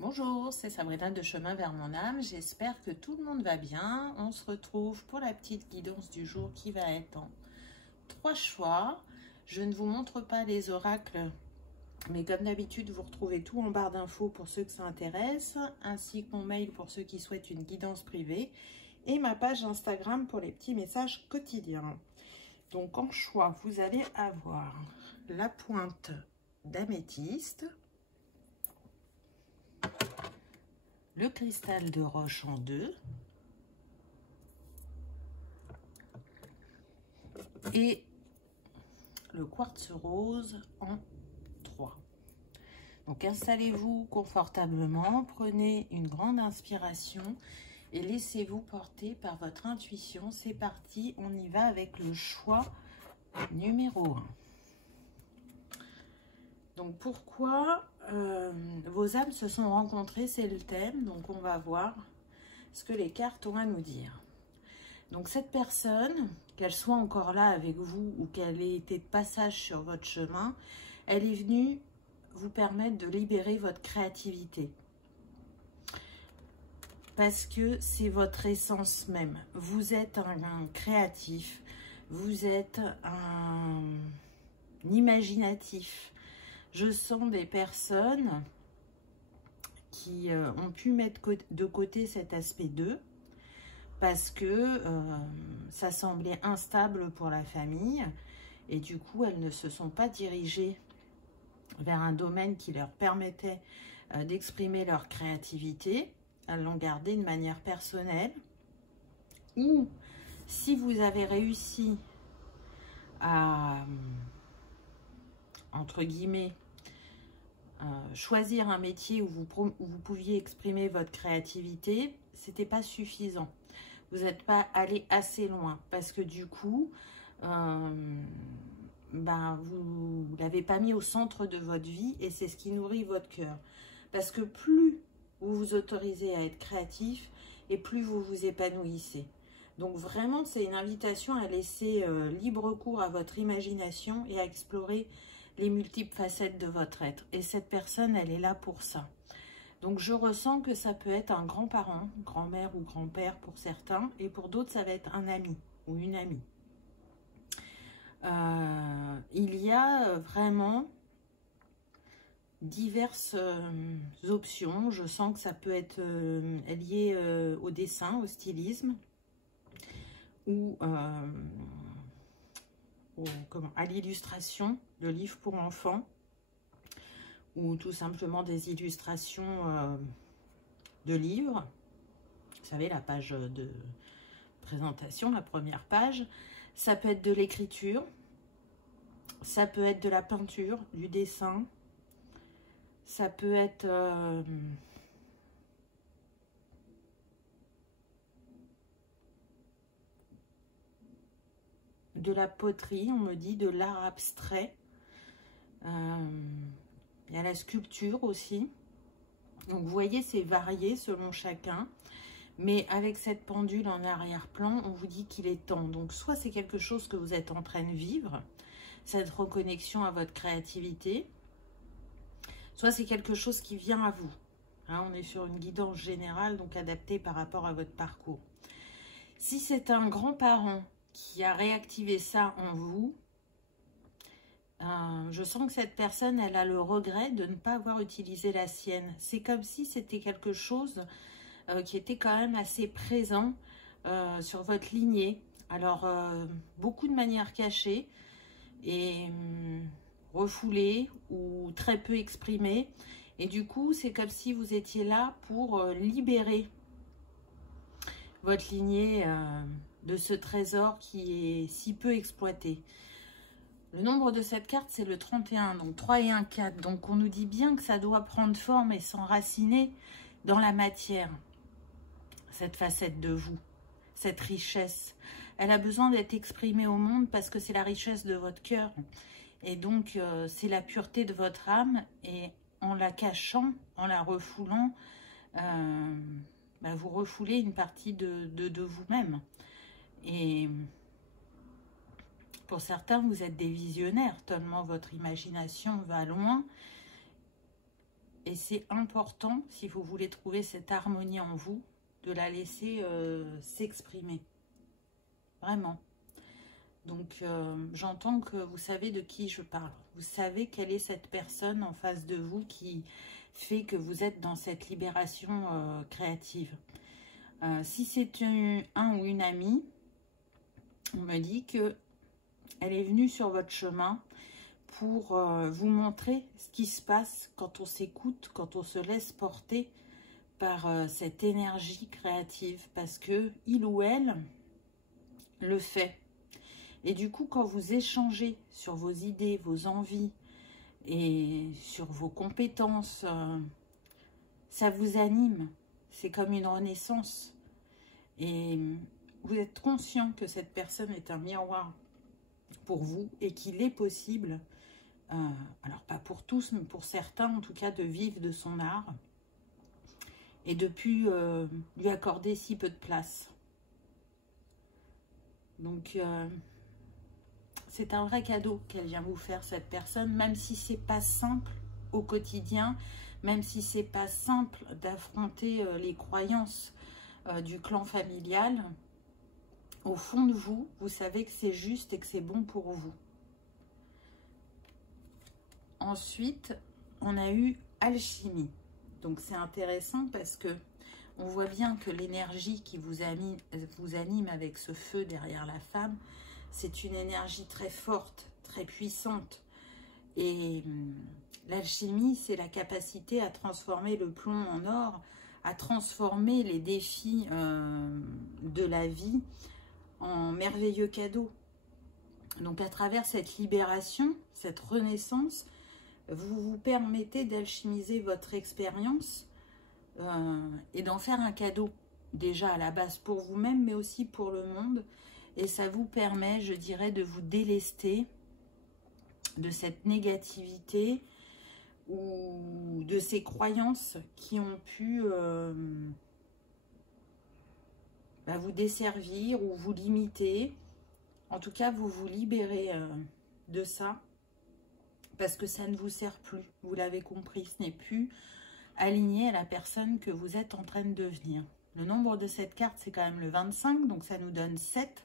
Bonjour, c'est Sabrina de Chemin vers mon âme. J'espère que tout le monde va bien. On se retrouve pour la petite guidance du jour qui va être en 3 choix. Je ne vous montre pas les oracles, mais comme d'habitude, vous retrouvez tout en barre d'infos pour ceux que ça intéresse, ainsi que mon mail pour ceux qui souhaitent une guidance privée et ma page Instagram pour les petits messages quotidiens. Donc en choix, vous allez avoir la pointe d'améthyste, le cristal de roche en 2 et le quartz rose en 3. Donc installez-vous confortablement, prenez une grande inspiration et laissez-vous porter par votre intuition. C'est parti, on y va avec le choix numéro 1. Donc pourquoi vos âmes se sont rencontrées, c'est le thème. Donc on va voir ce que les cartes ont à nous dire. Donc cette personne, qu'elle soit encore là avec vous ou qu'elle ait été de passage sur votre chemin, elle est venue vous permettre de libérer votre créativité. Parce que c'est votre essence même. Vous êtes un créatif, vous êtes un imaginatif. Je sens des personnes qui ont pu mettre de côté cet aspect d'eux parce que ça semblait instable pour la famille et du coup elles ne se sont pas dirigées vers un domaine qui leur permettait d'exprimer leur créativité. Elles l'ont gardé de manière personnelle. Ou si vous avez réussi à, entre guillemets, choisir un métier où vous pouviez exprimer votre créativité, c'était pas suffisant. Vous n'êtes pas allé assez loin parce que du coup, vous ne l'avez pas mis au centre de votre vie et c'est ce qui nourrit votre cœur. Parce que plus vous vous autorisez à être créatif et plus vous vous épanouissez. Donc vraiment, c'est une invitation à laisser libre cours à votre imagination et à explorer les multiples facettes de votre être. Et cette personne, elle est là pour ça. Donc je ressens que ça peut être un grand-parent, grand-mère ou grand-père pour certains, et pour d'autres, ça va être un ami ou une amie. Il y a vraiment diverses options. Je sens que ça peut être lié au dessin, au stylisme, ou à l'illustration de livres pour enfants, ou tout simplement des illustrations de livres. Vous savez, la page de présentation, la première page. Ça peut être de l'écriture, ça peut être de la peinture, du dessin, ça peut être de la poterie, on me dit, de l'art abstrait. Il y a la sculpture aussi. Donc vous voyez, c'est varié selon chacun. Mais avec cette pendule en arrière-plan, on vous dit qu'il est temps. Donc soit c'est quelque chose que vous êtes en train de vivre, cette reconnexion à votre créativité, soit c'est quelque chose qui vient à vous. Hein, on est sur une guidance générale, donc adaptée par rapport à votre parcours. Si c'est un grand-parent qui a réactivé ça en vous, je sens que cette personne, elle a le regret de ne pas avoir utilisé la sienne. C'est comme si c'était quelque chose qui était quand même assez présent sur votre lignée. Alors, beaucoup de manière cachée et refoulée ou très peu exprimée. Et du coup, c'est comme si vous étiez là pour libérer votre lignée de ce trésor qui est si peu exploité. Le nombre de cette carte, c'est le 31, donc 3 et 1, 4. Donc, on nous dit bien que ça doit prendre forme et s'enraciner dans la matière. Cette facette de vous, cette richesse. Elle a besoin d'être exprimée au monde parce que c'est la richesse de votre cœur. Et donc, c'est la pureté de votre âme. Et en la cachant, en la refoulant, vous refoulez une partie de vous-même. Et pour certains, vous êtes des visionnaires, tellement votre imagination va loin. Et c'est important, si vous voulez trouver cette harmonie en vous, de la laisser s'exprimer. Vraiment. Donc, j'entends que vous savez de qui je parle. Vous savez quelle est cette personne en face de vous qui fait que vous êtes dans cette libération créative. Si c'est un ou une amie, on me dit que elle est venue sur votre chemin pour vous montrer ce qui se passe quand on s'écoute, quand on se laisse porter par cette énergie créative. Parce que il ou elle le fait. Et du coup, quand vous échangez sur vos idées, vos envies et sur vos compétences, ça vous anime. C'est comme une renaissance. Et vous êtes conscient que cette personne est un miroir pour vous et qu'il est possible, alors pas pour tous, mais pour certains en tout cas, de vivre de son art et de plus lui accorder si peu de place. Donc, c'est un vrai cadeau qu'elle vient vous faire, cette personne, même si c'est pas simple au quotidien, même si c'est pas simple d'affronter les croyances du clan familial. Au fond de vous, vous savez que c'est juste et que c'est bon pour vous. Ensuite, on a eu alchimie. Donc c'est intéressant parce que on voit bien que l'énergie qui vous anime avec ce feu derrière la femme, c'est une énergie très forte, très puissante. Et l'alchimie, c'est la capacité à transformer le plomb en or, à transformer les défis de la vie en merveilleux cadeaux. Donc à travers cette libération, cette renaissance, vous vous permettez d'alchimiser votre expérience et d'en faire un cadeau, déjà à la base pour vous-même, mais aussi pour le monde. Et ça vous permet, je dirais, de vous délester de cette négativité ou de ces croyances qui ont pu vous desservir ou vous limiter. En tout cas, vous vous libérez de ça parce que ça ne vous sert plus. Vous l'avez compris, ce n'est plus aligné à la personne que vous êtes en train de devenir. Le nombre de cette carte, c'est quand même le 25, donc ça nous donne 7.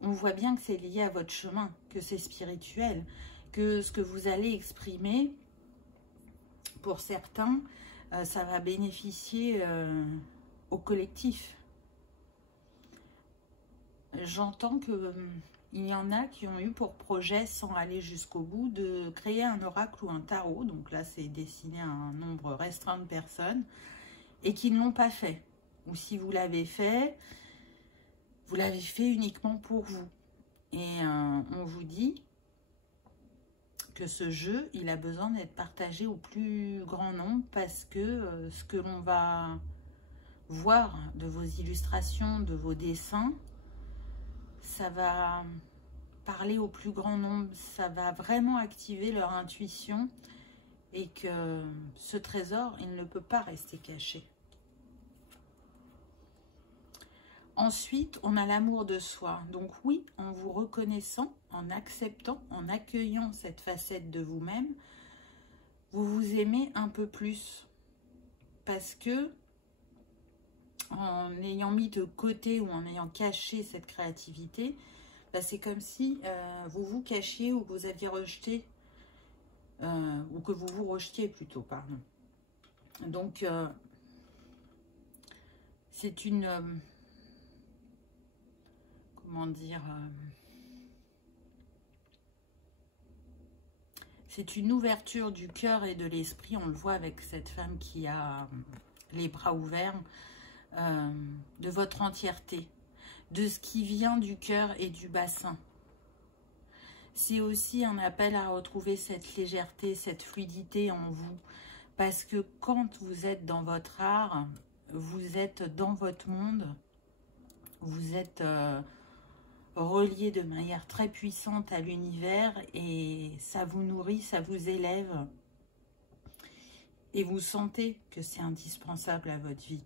On voit bien que c'est lié à votre chemin, que c'est spirituel, que ce que vous allez exprimer, pour certains, ça va bénéficier au collectif. J'entends que il y en a qui ont eu pour projet, sans aller jusqu'au bout, de créer un oracle ou un tarot. Donc là, c'est destiné à un nombre restreint de personnes et qui ne l'ont pas fait. Ou si vous l'avez fait, vous l'avez fait uniquement pour vous. Et on vous dit que ce jeu, il a besoin d'être partagé au plus grand nombre parce que ce que l'on va voir de vos illustrations, de vos dessins, ça va parler au plus grand nombre, ça va vraiment activer leur intuition et que ce trésor, il ne peut pas rester caché. Ensuite, on a l'amour de soi. Donc oui, en vous reconnaissant, en acceptant, en accueillant cette facette de vous-même, vous vous aimez un peu plus. Parce que en ayant mis de côté ou en ayant caché cette créativité, c'est comme si vous vous cachiez ou que vous aviez rejeté, ou que vous vous rejetiez plutôt, pardon. Donc, c'est une... comment dire, c'est une ouverture du cœur et de l'esprit. On le voit avec cette femme qui a les bras ouverts, de votre entièreté, de ce qui vient du cœur et du bassin. C'est aussi un appel à retrouver cette légèreté, cette fluidité en vous, parce que quand vous êtes dans votre art, vous êtes dans votre monde, vous êtes relié de manière très puissante à l'univers et ça vous nourrit, ça vous élève et vous sentez que c'est indispensable à votre vie.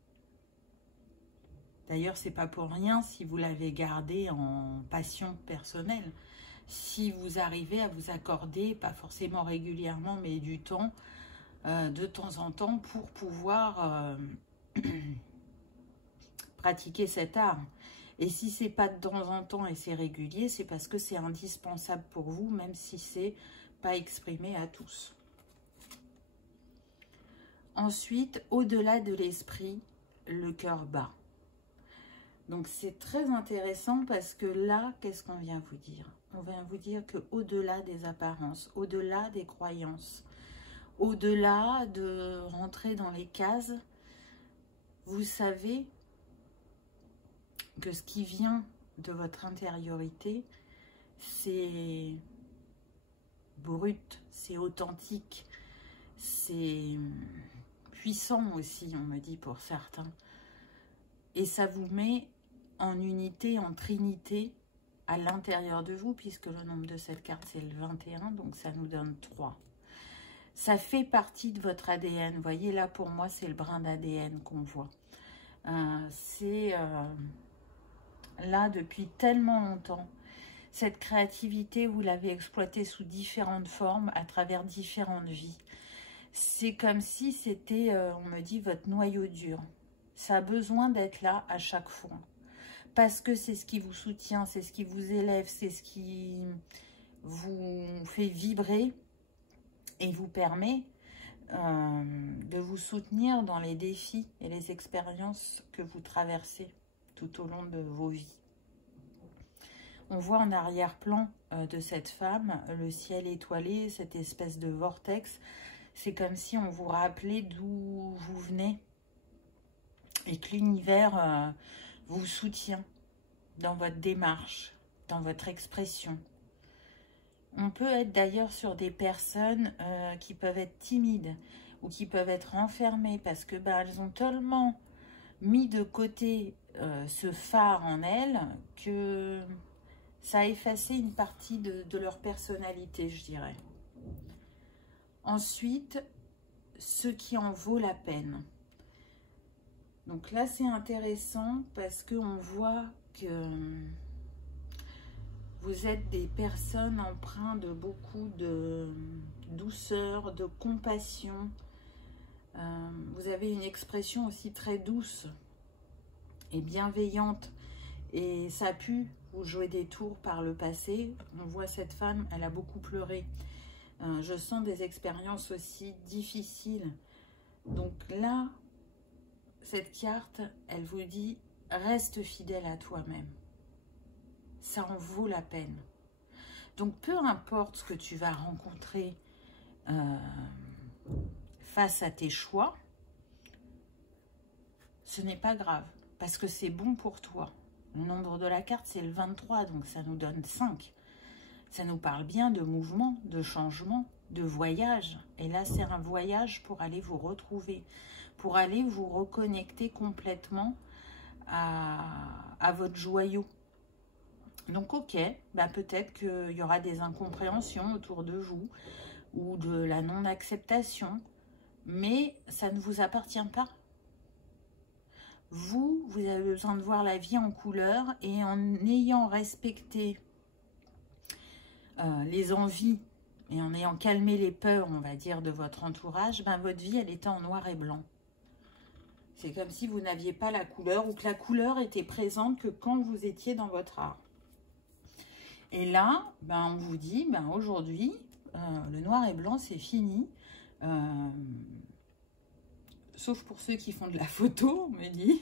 D'ailleurs, c'est pas pour rien si vous l'avez gardé en passion personnelle. Si vous arrivez à vous accorder, pas forcément régulièrement, mais du temps de temps en temps pour pouvoir pratiquer cet art. Et si c'est pas de temps en temps et c'est régulier, c'est parce que c'est indispensable pour vous, même si c'est pas exprimé à tous. Ensuite, au-delà de l'esprit, le cœur bat. Donc c'est très intéressant parce que là, qu'est-ce qu'on vient vous dire? On vient vous dire que au-delà des apparences, au-delà des croyances, au-delà de rentrer dans les cases, vous savez que ce qui vient de votre intériorité, c'est brut, c'est authentique, c'est puissant aussi, on me dit pour certains. Et ça vous met en unité, en trinité à l'intérieur de vous, puisque le nombre de cette carte, c'est le 21, donc ça nous donne 3. Ça fait partie de votre ADN. Vous voyez, là, pour moi, c'est le brin d'ADN qu'on voit. C'est là depuis tellement longtemps. Cette créativité, vous l'avez exploitée sous différentes formes, à travers différentes vies. C'est comme si c'était, on me dit, votre noyau dur. Ça a besoin d'être là à chaque fois. Parce que c'est ce qui vous soutient, c'est ce qui vous élève, c'est ce qui vous fait vibrer et vous permet de vous soutenir dans les défis et les expériences que vous traversez tout au long de vos vies. On voit en arrière-plan de cette femme le ciel étoilé, cette espèce de vortex. C'est comme si on vous rappelait d'où vous venez et que l'univers vous soutient dans votre démarche, dans votre expression. On peut être d'ailleurs sur des personnes qui peuvent être timides ou qui peuvent être enfermées parce que elles ont tellement mis de côté ce phare en elles que ça a effacé une partie de leur personnalité, je dirais. Ensuite, ce qui en vaut la peine. Donc là, c'est intéressant parce qu'on voit que vous êtes des personnes empreintes de beaucoup de douceur, de compassion. Vous avez une expression aussi très douce et bienveillante. Et ça a pu vous jouer des tours par le passé. On voit cette femme, elle a beaucoup pleuré. Je sens des expériences aussi difficiles. Donc là, cette carte, elle vous dit, reste fidèle à toi-même. Ça en vaut la peine. Donc, peu importe ce que tu vas rencontrer face à tes choix, ce n'est pas grave, parce que c'est bon pour toi. Le nombre de la carte, c'est le 23, donc ça nous donne 5. Ça nous parle bien de mouvement, de changement, de voyage. Et là, c'est un voyage pour aller vous retrouver, pour aller vous reconnecter complètement à votre joyau. Donc, ok, peut-être qu'il y aura des incompréhensions autour de vous ou de la non-acceptation, mais ça ne vous appartient pas. Vous avez besoin de voir la vie en couleur et en ayant respecté les envies et en ayant calmé les peurs, on va dire, de votre entourage, votre vie, elle était en noir et blanc. C'est comme si vous n'aviez pas la couleur ou que la couleur était présente que quand vous étiez dans votre art. Et là, on vous dit, aujourd'hui, le noir et blanc, c'est fini. Sauf pour ceux qui font de la photo, on me dit.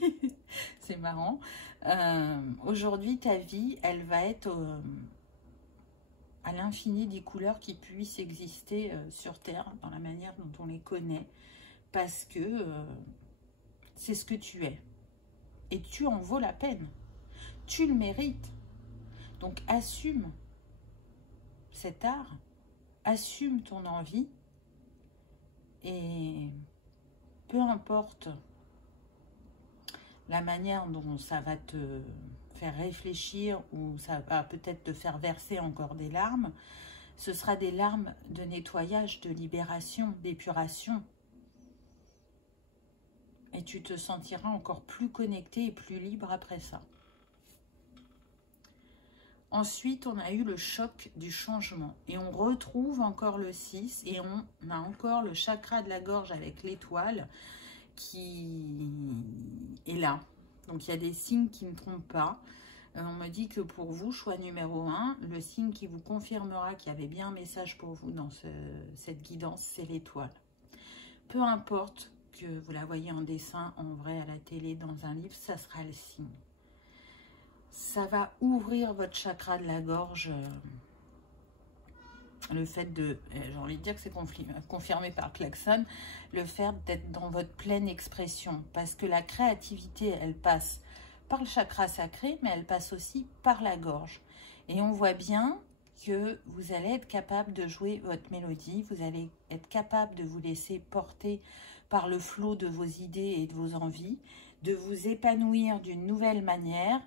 C'est marrant. Aujourd'hui, ta vie, elle va être à l'infini des couleurs qui puissent exister sur Terre, dans la manière dont on les connaît. Parce que c'est ce que tu es. Et tu en vaux la peine. Tu le mérites. Donc, assume cet art, assume ton envie et peu importe la manière dont ça va te faire réfléchir ou ça va peut-être te faire verser encore des larmes, ce sera des larmes de nettoyage, de libération, d'épuration. Et tu te sentiras encore plus connecté et plus libre après ça. Ensuite, on a eu le choc du changement. Et on retrouve encore le 6. Et on a encore le chakra de la gorge avec l'étoile qui est là. Donc, il y a des signes qui ne trompent pas. On me dit que pour vous, choix numéro 1, le signe qui vous confirmera qu'il y avait bien un message pour vous dans cette guidance, c'est l'étoile. Peu importe que vous la voyez en dessin, en vrai, à la télé, dans un livre, ça sera le signe. Ça va ouvrir votre chakra de la gorge. Le fait de, j'ai envie de dire que c'est confirmé par Klaxon, le fait d'être dans votre pleine expression. Parce que la créativité, elle passe par le chakra sacré, mais elle passe aussi par la gorge. Et on voit bien que vous allez être capable de jouer votre mélodie, vous allez être capable de vous laisser porter par le flot de vos idées et de vos envies, de vous épanouir d'une nouvelle manière,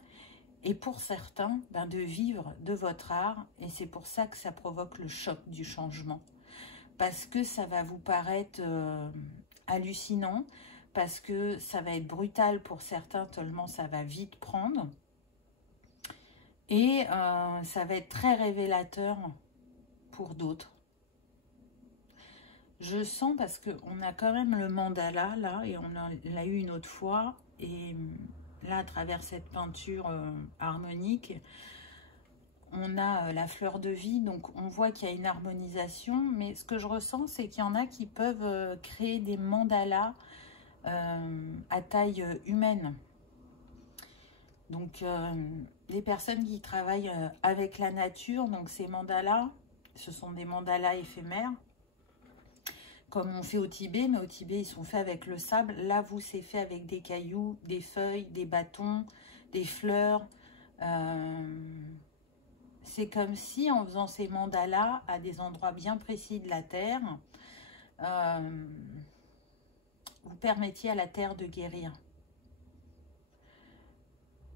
et pour certains, de vivre de votre art. Et c'est pour ça que ça provoque le choc du changement. Parce que ça va vous paraître hallucinant, parce que ça va être brutal pour certains, tellement ça va vite prendre. Et ça va être très révélateur pour d'autres. Je sens, parce qu'on a quand même le mandala, là, et on l'a eu une autre fois, et là, à travers cette peinture harmonique, on a la fleur de vie, donc on voit qu'il y a une harmonisation, mais ce que je ressens, c'est qu'il y en a qui peuvent créer des mandalas à taille humaine. Donc, les personnes qui travaillent avec la nature, donc ces mandalas, ce sont des mandalas éphémères, comme on fait au Tibet, mais au Tibet, ils sont faits avec le sable. Là, vous, c'est fait avec des cailloux, des feuilles, des bâtons, des fleurs. C'est comme si, en faisant ces mandalas à des endroits bien précis de la Terre, vous permettiez à la Terre de guérir.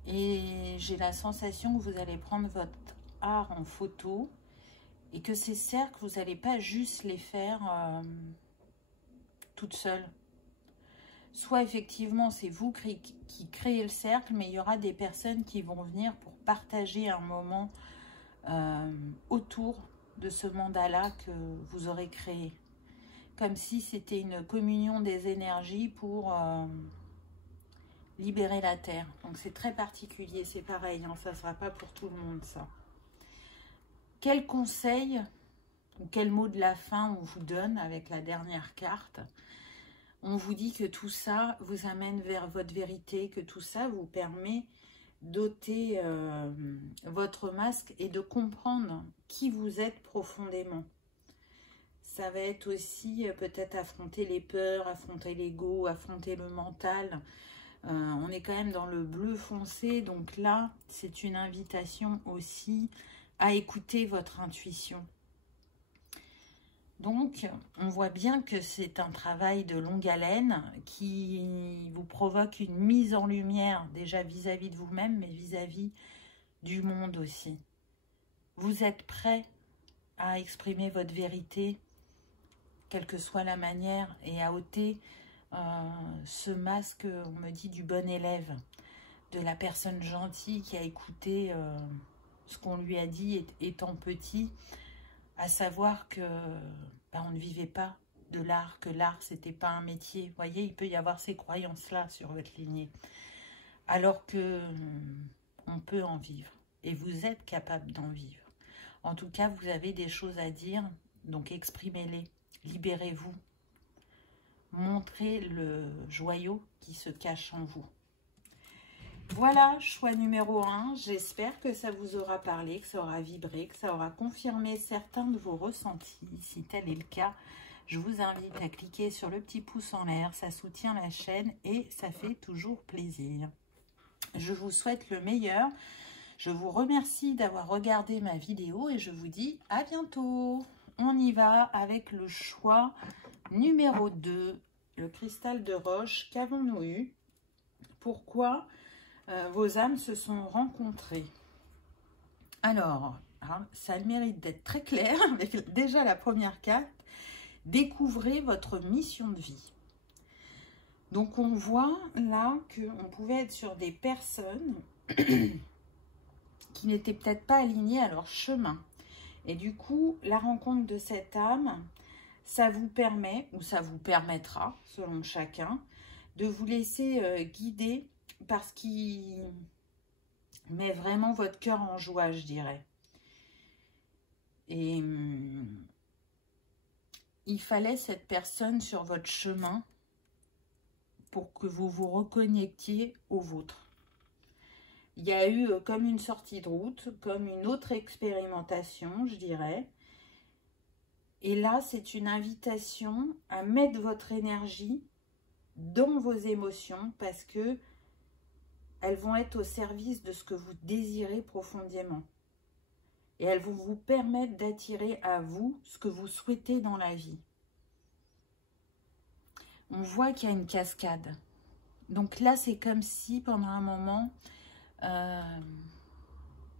Et j'ai la sensation que vous allez prendre votre art en photo et que ces cercles, vous n'allez pas juste les faire toute seule. Soit effectivement, c'est vous qui créez le cercle, mais il y aura des personnes qui vont venir pour partager un moment autour de ce mandala que vous aurez créé. Comme si c'était une communion des énergies pour libérer la Terre. Donc c'est très particulier, c'est pareil, hein, ça ne sera pas pour tout le monde ça. Quel conseil ou quel mot de la fin on vous donne avec la dernière carte? On vous dit que tout ça vous amène vers votre vérité, que tout ça vous permet d'ôter votre masque et de comprendre qui vous êtes profondément. Ça va être aussi peut-être affronter les peurs, affronter l'ego, affronter le mental. On est quand même dans le bleu foncé, donc là, c'est une invitation aussi à écouter votre intuition. Donc, on voit bien que c'est un travail de longue haleine qui vous provoque une mise en lumière, déjà vis-à-vis de vous-même, mais vis-à-vis du monde aussi. Vous êtes prêt à exprimer votre vérité, quelle que soit la manière, et à ôter ce masque, on me dit, du bon élève, de la personne gentille qui a écouté ce qu'on lui a dit étant petit, à savoir que on ne vivait pas de l'art, que l'art c'était pas un métier. Vous voyez, il peut y avoir ces croyances-là sur votre lignée, alors que on peut en vivre, et vous êtes capable d'en vivre. En tout cas, vous avez des choses à dire, donc exprimez-les, libérez-vous, montrez le joyau qui se cache en vous. Voilà, choix numéro 1. J'espère que ça vous aura parlé, que ça aura vibré, que ça aura confirmé certains de vos ressentis. Si tel est le cas, je vous invite à cliquer sur le petit pouce en l'air. Ça soutient la chaîne et ça fait toujours plaisir. Je vous souhaite le meilleur. Je vous remercie d'avoir regardé ma vidéo et je vous dis à bientôt. On y va avec le choix numéro 2, le cristal de roche. Qu'avons-nous eu? Pourquoi vos âmes se sont rencontrées? Alors, hein, ça a le mérite d'être très clair avec déjà la première carte. Découvrez votre mission de vie. Donc, on voit là qu'on pouvait être sur des personnes qui n'étaient peut-être pas alignés à leur chemin. Et du coup, la rencontre de cette âme, ça vous permet, ou ça vous permettra, selon chacun, de vous laisser guider par ce qui met vraiment votre cœur en joie, je dirais. Et il fallait cette personne sur votre chemin pour que vous vous reconnectiez au vôtre. Il y a eu comme une sortie de route, comme une autre expérimentation, je dirais. Et là, c'est une invitation à mettre votre énergie dans vos émotions parce que elles vont être au service de ce que vous désirez profondément. Et elles vont vous permettre d'attirer à vous ce que vous souhaitez dans la vie. On voit qu'il y a une cascade. Donc là, c'est comme si pendant un moment,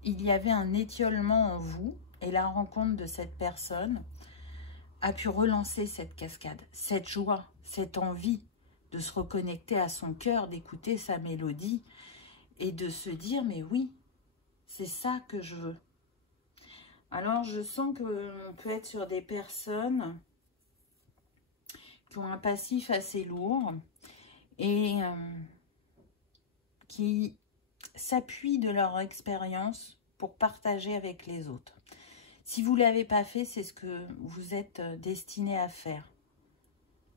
il y avait un étiolement en vous et la rencontre de cette personne a pu relancer cette cascade, cette joie, cette envie de se reconnecter à son cœur, d'écouter sa mélodie et de se dire, mais oui, c'est ça que je veux. Alors, je sens qu'on peut être sur des personnes qui ont un passif assez lourd et qui s'appuient de leur expérience pour partager avec les autres. Si vous ne l'avez pas fait, c'est ce que vous êtes destiné à faire.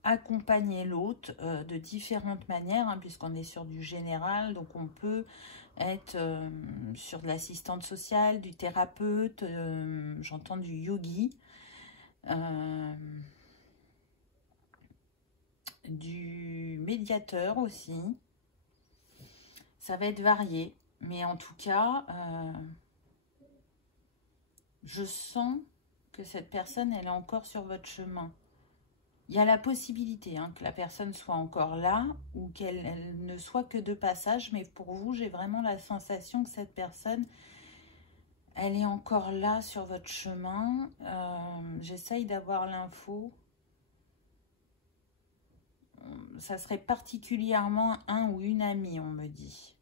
Accompagner l'autre de différentes manières, hein, puisqu'on est sur du général, donc on peut être sur de l'assistante sociale, du thérapeute, j'entends du yogi, du médiateur aussi. Ça va être varié, mais en tout cas, je sens que cette personne, elle est encore sur votre chemin. Il y a la possibilité que la personne soit encore là ou qu'elle ne soit que de passage, mais pour vous, j'ai vraiment la sensation que cette personne, elle est encore là sur votre chemin. J'essaye d'avoir l'info. Ça serait particulièrement un ou une amie, on me dit.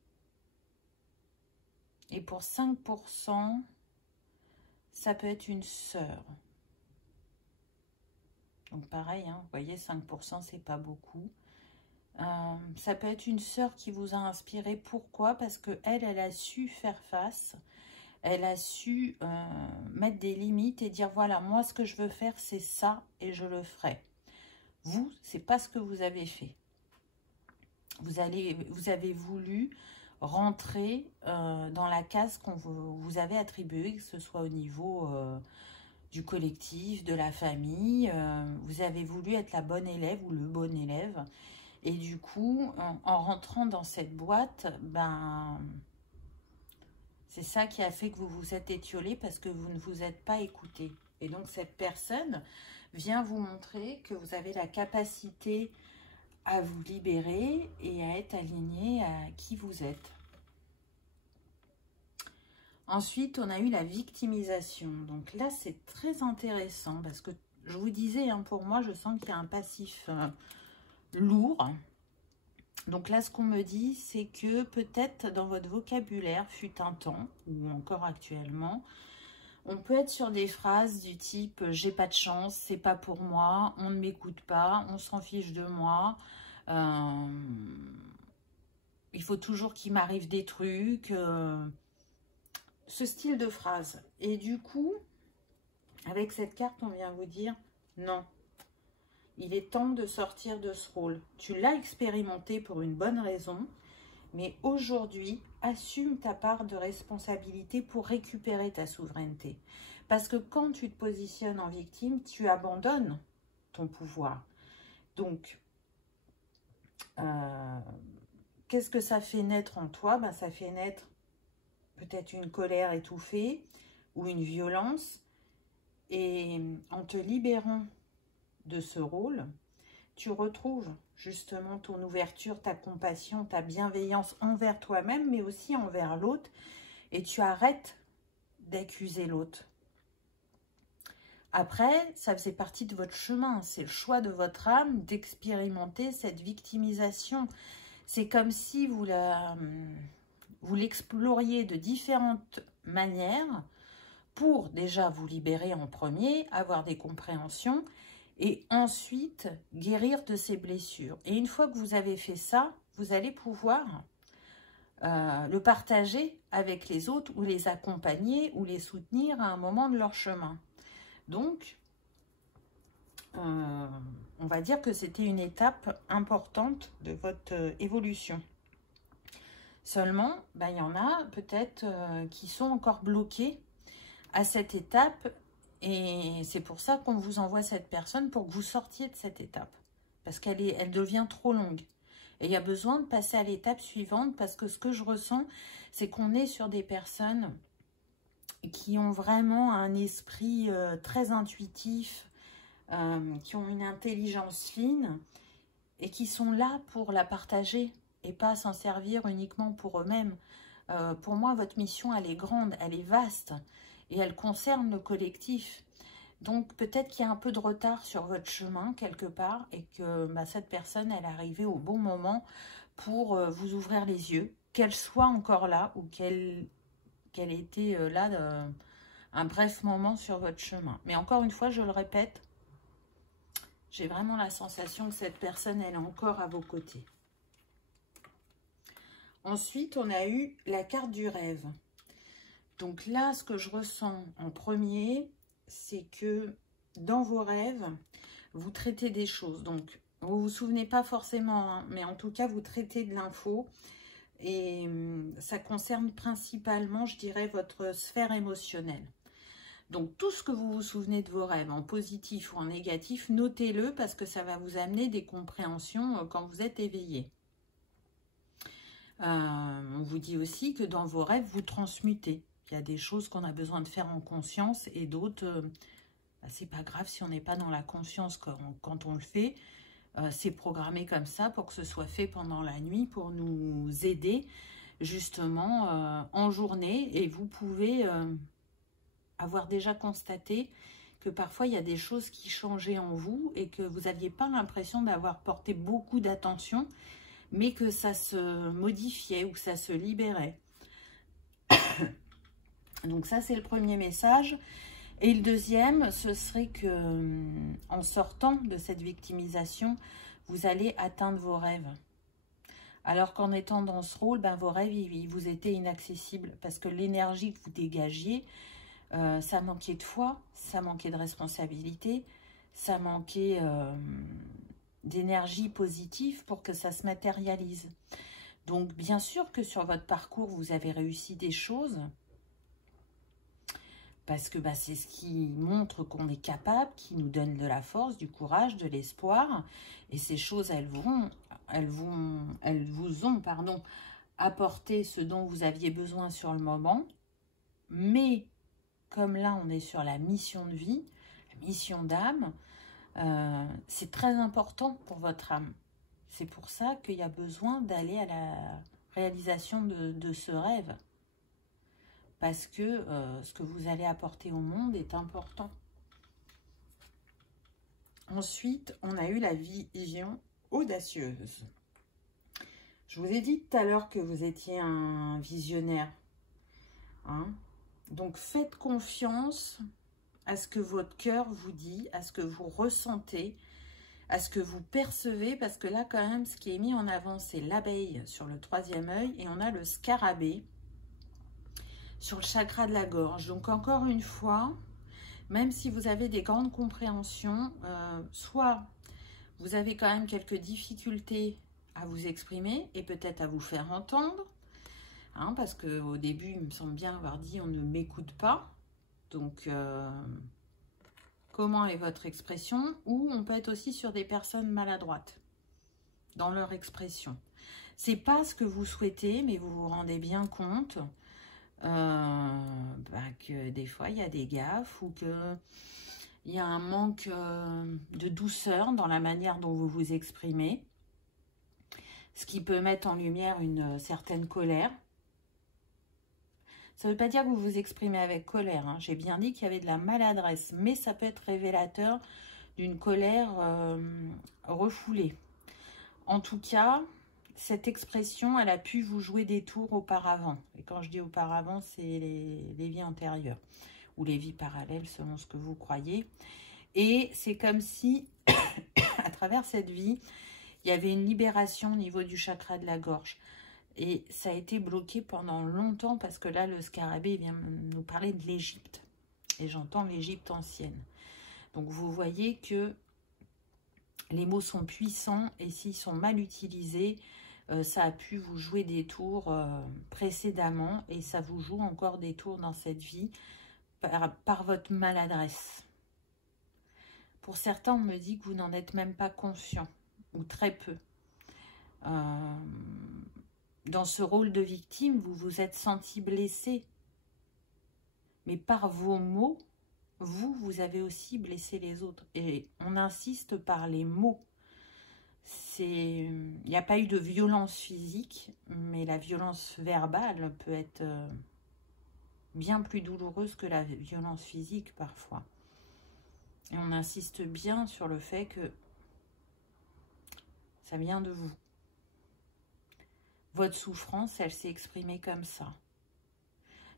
Et pour 5%, ça peut être une sœur. Donc pareil, vous voyez, 5%, c'est pas beaucoup. Ça peut être une sœur qui vous a inspiré. Pourquoi? Parce qu'elle, elle a su faire face. Elle a su mettre des limites et dire, voilà, moi, ce que je veux faire, c'est ça et je le ferai. Vous, c'est pas ce que vous avez fait. Vous avez voulu rentrer dans la case qu'on vous avez attribuée, que ce soit au niveau du collectif, de la famille. Vous avez voulu être la bonne élève ou le bon élève. Et du coup, en rentrant dans cette boîte, c'est ça qui a fait que vous vous êtes étiolé parce que vous ne vous êtes pas écouté. Et donc, cette personne vient vous montrer que vous avez la capacité à vous libérer et à être aligné à qui vous êtes. Ensuite, on a eu la victimisation. Donc là, c'est très intéressant parce que je vous disais, pour moi, je sens qu'il y a un passif lourd. Donc là, ce qu'on me dit, c'est que peut-être dans votre vocabulaire, fut un temps, ou encore actuellement, on peut être sur des phrases du type « j'ai pas de chance, c'est pas pour moi, on ne m'écoute pas, on s'en fiche de moi, il faut toujours qu'il m'arrive des trucs ». Ce style de phrase. Et du coup, avec cette carte, on vient vous dire non. Il est temps de sortir de ce rôle. Tu l'as expérimenté pour une bonne raison, mais aujourd'hui, assume ta part de responsabilité pour récupérer ta souveraineté. Parce que quand tu te positionnes en victime, tu abandonnes ton pouvoir. Donc, qu'est-ce que ça fait naître en toi? Ça fait naître peut-être une colère étouffée ou une violence. Et en te libérant de ce rôle, tu retrouves justement ton ouverture, ta compassion, ta bienveillance envers toi-même, mais aussi envers l'autre. Et tu arrêtes d'accuser l'autre. Après, ça faisait partie de votre chemin. C'est le choix de votre âme d'expérimenter cette victimisation. C'est comme si vous vous l'exploriez de différentes manières pour déjà vous libérer en premier, avoir des compréhensions et ensuite guérir de ces blessures. Et une fois que vous avez fait ça, vous allez pouvoir le partager avec les autres ou les accompagner ou les soutenir à un moment de leur chemin. Donc, on va dire que c'était une étape importante de votre évolution. Seulement, il y en a peut-être qui sont encore bloqués à cette étape et c'est pour ça qu'on vous envoie cette personne pour que vous sortiez de cette étape parce elle devient trop longue. Et il y a besoin de passer à l'étape suivante parce que ce que je ressens, c'est qu'on est sur des personnes qui ont vraiment un esprit très intuitif, qui ont une intelligence fine et qui sont là pour la partager et pas s'en servir uniquement pour eux-mêmes. Pour moi, votre mission, elle est grande, elle est vaste et elle concerne le collectif. Donc, peut-être qu'il y a un peu de retard sur votre chemin, quelque part, et que cette personne, elle est arrivée au bon moment pour vous ouvrir les yeux, qu'elle soit encore là ou qu'elle était là un bref moment sur votre chemin. Mais encore une fois, je le répète, j'ai vraiment la sensation que cette personne, elle est encore à vos côtés. Ensuite, on a eu la carte du rêve. Donc là, ce que je ressens en premier, c'est que dans vos rêves, vous traitez des choses. Donc, vous ne vous souvenez pas forcément, hein, mais en tout cas, vous traitez de l'info. Et ça concerne principalement, je dirais, votre sphère émotionnelle. Donc, tout ce que vous vous souvenez de vos rêves, en positif ou en négatif, notez-le parce que ça va vous amener des compréhensions quand vous êtes éveillé. On vous dit aussi que dans vos rêves, vous transmutez. Il y a des choses qu'on a besoin de faire en conscience et d'autres, c'est pas grave si on n'est pas dans la conscience quand on le fait. C'est programmé comme ça pour que ce soit fait pendant la nuit pour nous aider justement en journée. Et vous pouvez avoir déjà constaté que parfois il y a des choses qui changeaient en vous et que vous n'aviez pas l'impression d'avoir porté beaucoup d'attention, mais que ça se modifiait ou que ça se libérait. Donc ça, c'est le premier message. Et le deuxième, ce serait que en sortant de cette victimisation, vous allez atteindre vos rêves. Alors qu'en étant dans ce rôle, vos rêves, ils vous étaient inaccessibles parce que l'énergie que vous dégagiez, ça manquait de foi, ça manquait de responsabilité, ça manquait d'énergie positive pour que ça se matérialise. Donc, bien sûr que sur votre parcours, vous avez réussi des choses parce que c'est ce qui montre qu'on est capable, qui nous donne de la force, du courage, de l'espoir. Et ces choses, elles vous ont apporté ce dont vous aviez besoin sur le moment. Mais comme là, on est sur la mission de vie, la mission d'âme, c'est très important pour votre âme. C'est pour ça qu'il y a besoin d'aller à la réalisation de ce rêve. Parce que ce que vous allez apporter au monde est important. Ensuite, on a eu la vision audacieuse. Je vous ai dit tout à l'heure que vous étiez un visionnaire. Hein? Donc, faites confiance à ce que votre cœur vous dit, à ce que vous ressentez, à ce que vous percevez, parce que là, quand même, ce qui est mis en avant, c'est l'abeille sur le troisième œil, et on a le scarabée sur le chakra de la gorge. Donc, encore une fois, même si vous avez des grandes compréhensions, soit vous avez quand même quelques difficultés à vous exprimer et peut-être à vous faire entendre, hein, parce qu'au début, il me semble bien avoir dit « on ne m'écoute pas ». Donc, comment est votre expression? Ou on peut être aussi sur des personnes maladroites dans leur expression. C'est pas ce que vous souhaitez, mais vous vous rendez bien compte que des fois, il y a des gaffes ou qu'il y a un manque de douceur dans la manière dont vous vous exprimez, ce qui peut mettre en lumière une certaine colère. Ça ne veut pas dire que vous vous exprimez avec colère, hein. J'ai bien dit qu'il y avait de la maladresse, mais ça peut être révélateur d'une colère refoulée. En tout cas, cette expression, elle a pu vous jouer des tours auparavant. Et quand je dis auparavant, c'est les vies antérieures ou les vies parallèles, selon ce que vous croyez. Et c'est comme si, à travers cette vie, il y avait une libération au niveau du chakra de la gorge. Et ça a été bloqué pendant longtemps parce que là, le scarabée vient nous parler de l'Égypte. Et j'entends l'Égypte ancienne. Donc, vous voyez que les mots sont puissants et s'ils sont mal utilisés, ça a pu vous jouer des tours précédemment et ça vous joue encore des tours dans cette vie par votre maladresse. Pour certains, on me dit que vous n'en êtes même pas conscient, ou très peu. Dans ce rôle de victime, vous vous êtes senti blessé. Mais par vos mots, vous avez aussi blessé les autres. Et on insiste par les mots. Il n'y a pas eu de violence physique, mais la violence verbale peut être bien plus douloureuse que la violence physique parfois. Et on insiste bien sur le fait que ça vient de vous. Votre souffrance, elle s'est exprimée comme ça.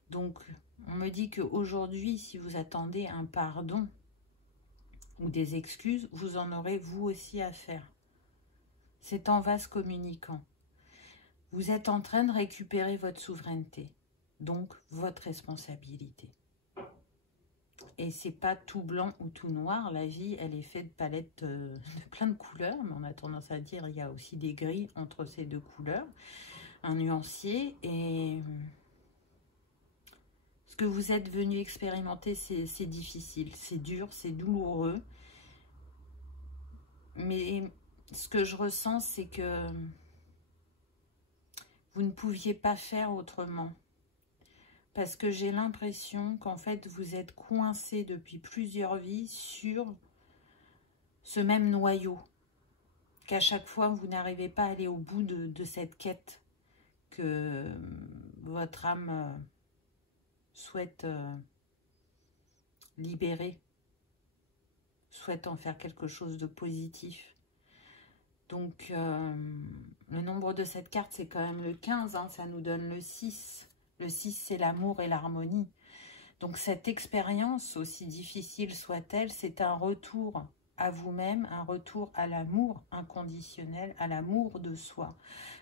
Donc, on me dit qu'aujourd'hui, si vous attendez un pardon ou des excuses, vous en aurez vous aussi à faire. C'est en vase communicant. Vous êtes en train de récupérer votre souveraineté, donc votre responsabilité. Et c'est pas tout blanc ou tout noir. La vie, elle est faite de palettes de plein de couleurs, mais on a tendance à dire il y a aussi des gris entre ces deux couleurs, un nuancier. Et ce que vous êtes venu expérimenter, c'est difficile, c'est dur, c'est douloureux. Mais ce que je ressens, c'est que vous ne pouviez pas faire autrement. Parce que j'ai l'impression qu'en fait, vous êtes coincé depuis plusieurs vies sur ce même noyau. Qu'à chaque fois, vous n'arrivez pas à aller au bout de cette quête que votre âme souhaite libérer, souhaite en faire quelque chose de positif. Donc, le nombre de cette carte, c'est quand même le 15, hein, ça nous donne le 6. Le 6, c'est l'amour et l'harmonie. Donc, cette expérience, aussi difficile soit-elle, c'est un retour à vous-même, un retour à l'amour inconditionnel, à l'amour de soi,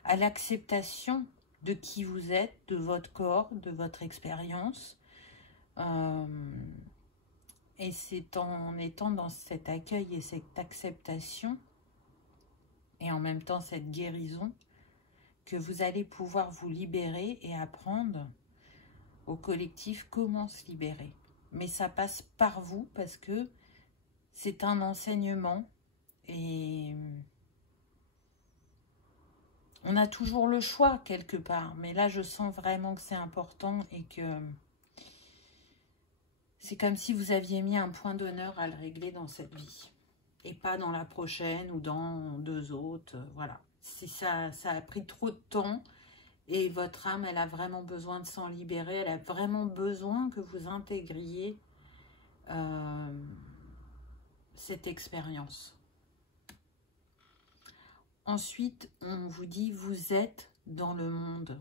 à l'acceptation de qui vous êtes, de votre corps, de votre expérience. Et c'est en étant dans cet accueil et cette acceptation, et en même temps cette guérison, que vous allez pouvoir vous libérer et apprendre au collectif comment se libérer. Mais ça passe par vous parce que c'est un enseignement et on a toujours le choix quelque part. Mais là, je sens vraiment que c'est important et que c'est comme si vous aviez mis un point d'honneur à le régler dans cette vie et pas dans la prochaine ou dans 2 autres. Voilà. Ça a pris trop de temps. Et votre âme, elle a vraiment besoin de s'en libérer. Elle a vraiment besoin que vous intégriez cette expérience. Ensuite, on vous dit, vous êtes dans le monde.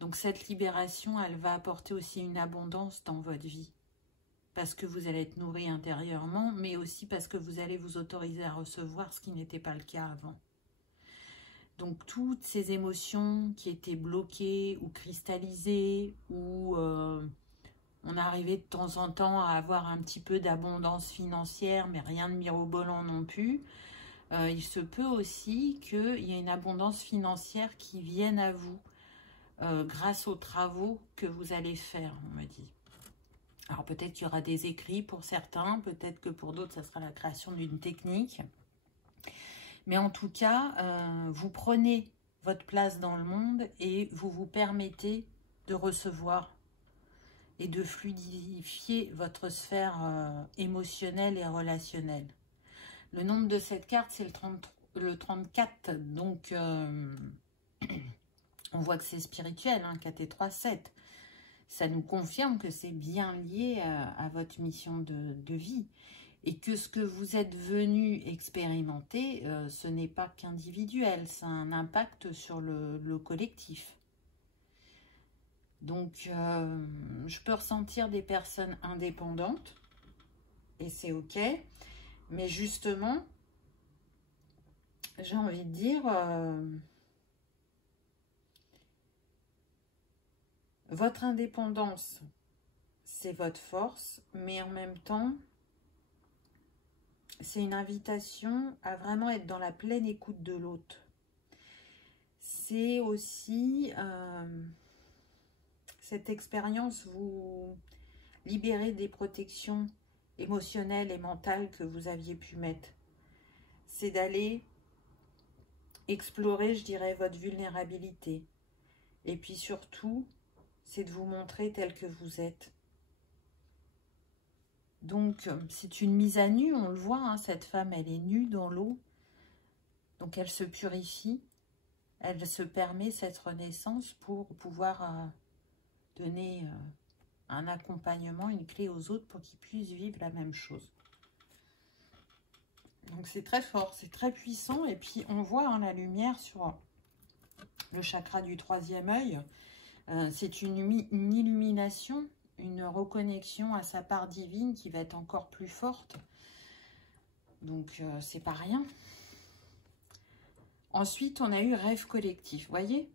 Donc cette libération, elle va apporter aussi une abondance dans votre vie. Parce que vous allez être nourri intérieurement, mais aussi parce que vous allez vous autoriser à recevoir ce qui n'était pas le cas avant. Donc, toutes ces émotions qui étaient bloquées ou cristallisées, ou on arrivait de temps en temps à avoir un petit peu d'abondance financière, mais rien de mirobolant non plus, il se peut aussi qu'il y ait une abondance financière qui vienne à vous grâce aux travaux que vous allez faire, on me dit. Alors, peut-être qu'il y aura des écrits pour certains, peut-être que pour d'autres, ça sera la création d'une technique. Mais en tout cas, vous prenez votre place dans le monde et vous vous permettez de recevoir et de fluidifier votre sphère émotionnelle et relationnelle. Le nombre de cette carte, c'est le 34. Donc, on voit que c'est spirituel, hein, 4 et 3, 7. Ça nous confirme que c'est bien lié à votre mission de vie. Et que ce que vous êtes venu expérimenter, ce n'est pas qu'individuel, ça a un impact sur le collectif. Donc, je peux ressentir des personnes indépendantes, et c'est ok, mais justement, j'ai envie de dire, votre indépendance, c'est votre force, mais en même temps, c'est une invitation à vraiment être dans la pleine écoute de l'autre. C'est aussi cette expérience vous libérer des protections émotionnelles et mentales que vous aviez pu mettre. C'est d'aller explorer, je dirais, votre vulnérabilité. Et puis surtout, c'est de vous montrer tel que vous êtes. Donc, c'est une mise à nu, on le voit, hein, cette femme, elle est nue dans l'eau. Donc, elle se purifie. Elle se permet cette renaissance pour pouvoir donner un accompagnement, une clé aux autres pour qu'ils puissent vivre la même chose. Donc, c'est très fort, c'est très puissant. Et puis, on voit hein, la lumière sur le chakra du troisième œil. C'est une illumination, une reconnexion à sa part divine qui va être encore plus forte. Donc, c'est pas rien. Ensuite, on a eu rêve collectif. Vous voyez,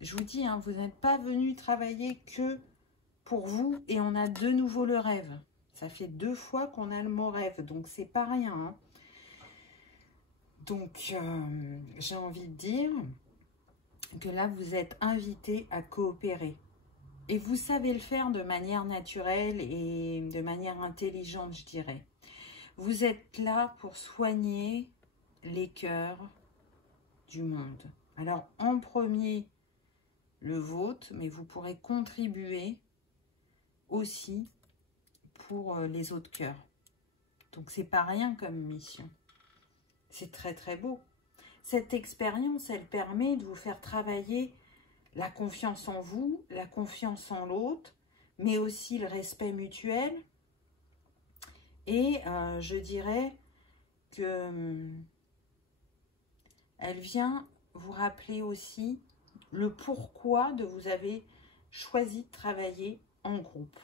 je vous dis, hein, vous n'êtes pas venu travailler que pour vous et on a de nouveau le rêve. Ça fait 2 fois qu'on a le mot rêve, donc c'est pas rien. Hein. Donc, j'ai envie de dire que là, vous êtes invité à coopérer. Et vous savez le faire de manière naturelle et de manière intelligente, je dirais. Vous êtes là pour soigner les cœurs du monde. Alors, en premier, le vôtre, mais vous pourrez contribuer aussi pour les autres cœurs. Donc, c'est pas rien comme mission. C'est très, très beau. Cette expérience, elle permet de vous faire travailler la confiance en vous, la confiance en l'autre, mais aussi le respect mutuel. Et je dirais que elle vient vous rappeler aussi le pourquoi de vous avez choisi de travailler en groupe.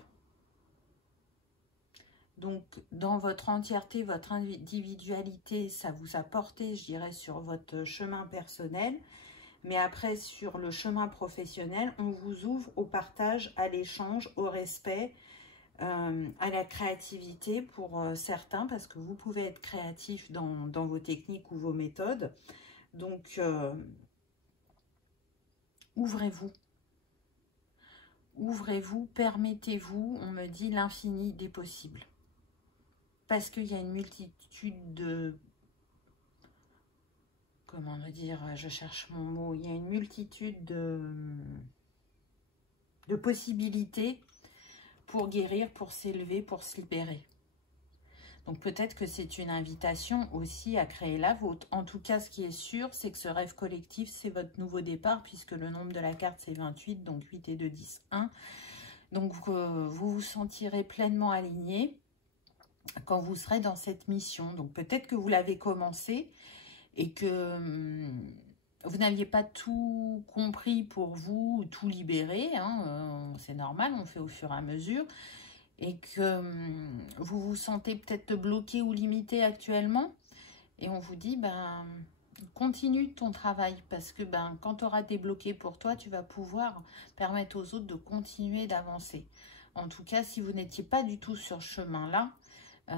Donc, dans votre entièreté, votre individualité, ça vous a porté, je dirais, sur votre chemin personnel. Mais après, sur le chemin professionnel, on vous ouvre au partage, à l'échange, au respect, à la créativité pour certains, parce que vous pouvez être créatif dans vos techniques ou vos méthodes. Donc, ouvrez-vous. Ouvrez-vous, permettez-vous, on me dit l'infini des possibles. Parce qu'il y a une multitude de... Comment me dire, je cherche mon mot. Il y a une multitude de possibilités pour guérir, pour s'élever, pour se libérer. Donc peut-être que c'est une invitation aussi à créer la vôtre. En tout cas, ce qui est sûr, c'est que ce rêve collectif, c'est votre nouveau départ, puisque le nombre de la carte, c'est 28, donc 8 et 2, 10, 1. Donc vous vous sentirez pleinement aligné quand vous serez dans cette mission. Donc peut-être que vous l'avez commencé et que vous n'aviez pas tout compris pour vous, tout libéré, hein, c'est normal, on fait au fur et à mesure, et que vous vous sentez peut-être bloqué ou limité actuellement, et on vous dit, ben, continue ton travail, parce que ben, quand tu auras débloqué pour toi, tu vas pouvoir permettre aux autres de continuer d'avancer. En tout cas, si vous n'étiez pas du tout sur ce chemin-là,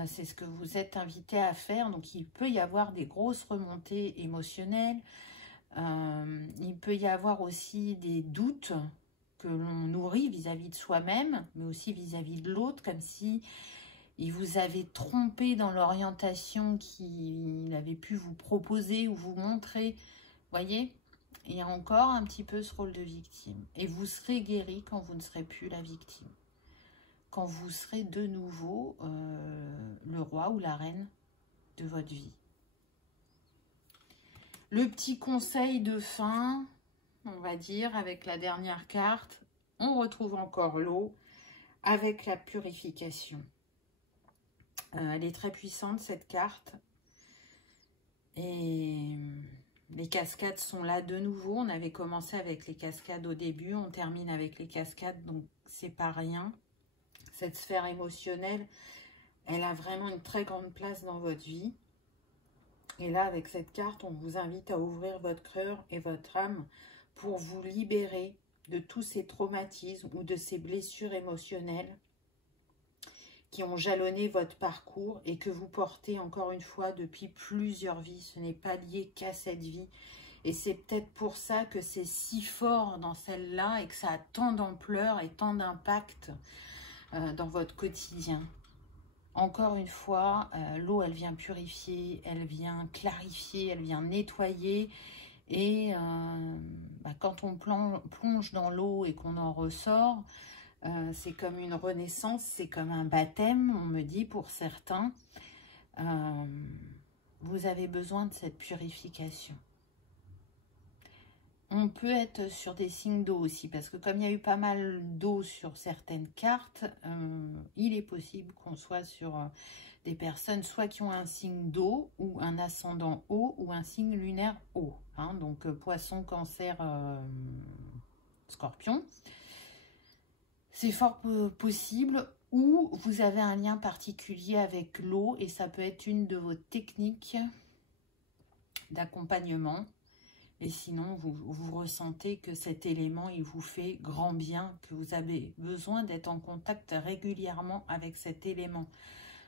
c'est ce que vous êtes invité à faire. Donc, il peut y avoir des grosses remontées émotionnelles. Il peut y avoir aussi des doutes que l'on nourrit vis-à-vis de soi-même, mais aussi vis-à-vis de l'autre, comme si il vous avait trompé dans l'orientation qu'il avait pu vous proposer ou vous montrer. Vous voyez, il y a encore un petit peu ce rôle de victime. Et vous serez guéri quand vous ne serez plus la victime. Quand vous serez de nouveau le roi ou la reine de votre vie. Le petit conseil de fin, on va dire, avec la dernière carte, on retrouve encore l'eau avec la purification. Elle est très puissante, cette carte. Et les cascades sont là de nouveau. On avait commencé avec les cascades au début. On termine avec les cascades, donc c'est pas rien. Cette sphère émotionnelle, elle a vraiment une très grande place dans votre vie. Et là, avec cette carte, on vous invite à ouvrir votre cœur et votre âme pour vous libérer de tous ces traumatismes ou de ces blessures émotionnelles qui ont jalonné votre parcours et que vous portez encore une fois depuis plusieurs vies. Ce n'est pas lié qu'à cette vie. Et c'est peut-être pour ça que c'est si fort dans celle-là et que ça a tant d'ampleur et tant d'impact dans votre quotidien. Encore une fois, l'eau, elle vient purifier, elle vient clarifier, elle vient nettoyer. Et quand on plonge dans l'eau et qu'on en ressort, c'est comme une renaissance, c'est comme un baptême, on me dit pour certains. Vous avez besoin de cette purification. On peut être sur des signes d'eau aussi, parce que comme il y a eu pas mal d'eau sur certaines cartes, il est possible qu'on soit sur des personnes soit qui ont un signe d'eau, ou un ascendant eau, ou un signe lunaire eau. Hein, donc poisson, cancer, scorpion. C'est fort possible, ou vous avez un lien particulier avec l'eau, et ça peut être une de vos techniques d'accompagnement. Et sinon, vous ressentez que cet élément, il vous fait grand bien, que vous avez besoin d'être en contact régulièrement avec cet élément.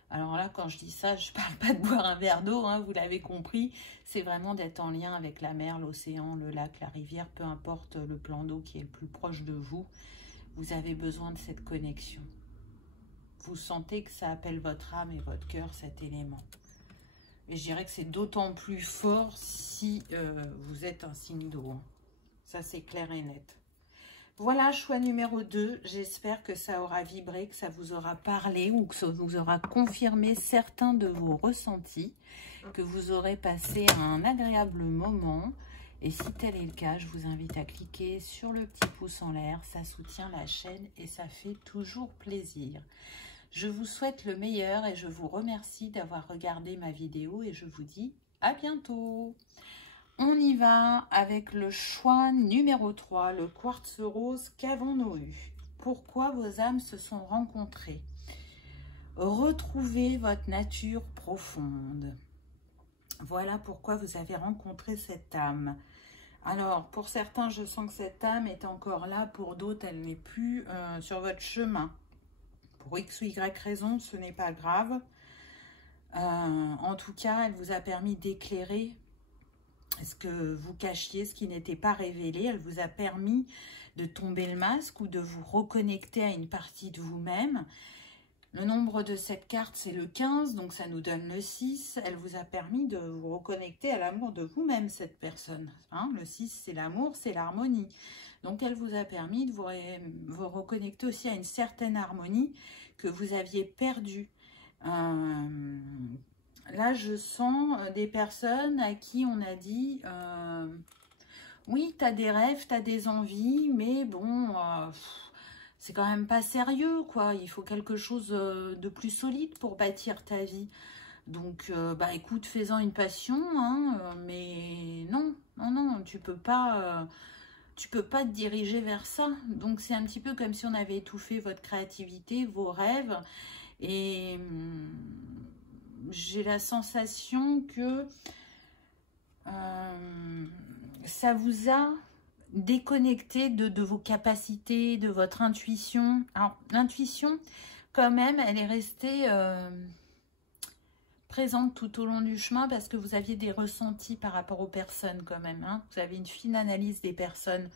Alors là, quand je dis ça, je ne parle pas de boire un verre d'eau, hein, vous l'avez compris. C'est vraiment d'être en lien avec la mer, l'océan, le lac, la rivière, peu importe le plan d'eau qui est le plus proche de vous. Vous avez besoin de cette connexion. Vous sentez que ça appelle votre âme et votre cœur, cet élément. Et je dirais que c'est d'autant plus fort si vous êtes un signe d'eau. Ça, c'est clair et net. Voilà, choix numéro 2. J'espère que ça aura vibré, que ça vous aura parlé ou que ça vous aura confirmé certains de vos ressentis, que vous aurez passé un agréable moment. Et si tel est le cas, je vous invite à cliquer sur le petit pouce en l'air. Ça soutient la chaîne et ça fait toujours plaisir. Je vous souhaite le meilleur et je vous remercie d'avoir regardé ma vidéo et je vous dis à bientôt. On y va avec le choix numéro 3, le quartz rose. Qu'avons-nous eu? Pourquoi vos âmes se sont rencontrées? Retrouvez votre nature profonde. Voilà pourquoi vous avez rencontré cette âme. Alors, pour certains, je sens que cette âme est encore là. Pour d'autres, elle n'est plus sur votre chemin. Pour X ou Y raison, ce n'est pas grave. En tout cas, elle vous a permis d'éclairer ce que vous cachiez, ce qui n'était pas révélé. Elle vous a permis de tomber le masque ou de vous reconnecter à une partie de vous-même. Le nombre de cette carte, c'est le 15, donc ça nous donne le 6. Elle vous a permis de vous reconnecter à l'amour de vous-même, cette personne. Hein, le 6, c'est l'amour, c'est l'harmonie. Donc, elle vous a permis de vous reconnecter aussi à une certaine harmonie que vous aviez perdue. Là, je sens des personnes à qui on a dit oui, tu as des rêves, tu as des envies, mais bon, c'est quand même pas sérieux, quoi. Il faut quelque chose de plus solide pour bâtir ta vie. Donc, écoute, fais-en une passion, hein, mais non, tu peux pas te diriger vers ça. Donc, c'est un petit peu comme si on avait étouffé votre créativité, vos rêves. Et j'ai la sensation que ça vous a déconnecté de vos capacités, de votre intuition. Alors, l'intuition, quand même, elle est restée présente tout au long du chemin parce que vous aviez des ressentis par rapport aux personnes quand même. Hein. Vous avez une fine analyse des personnes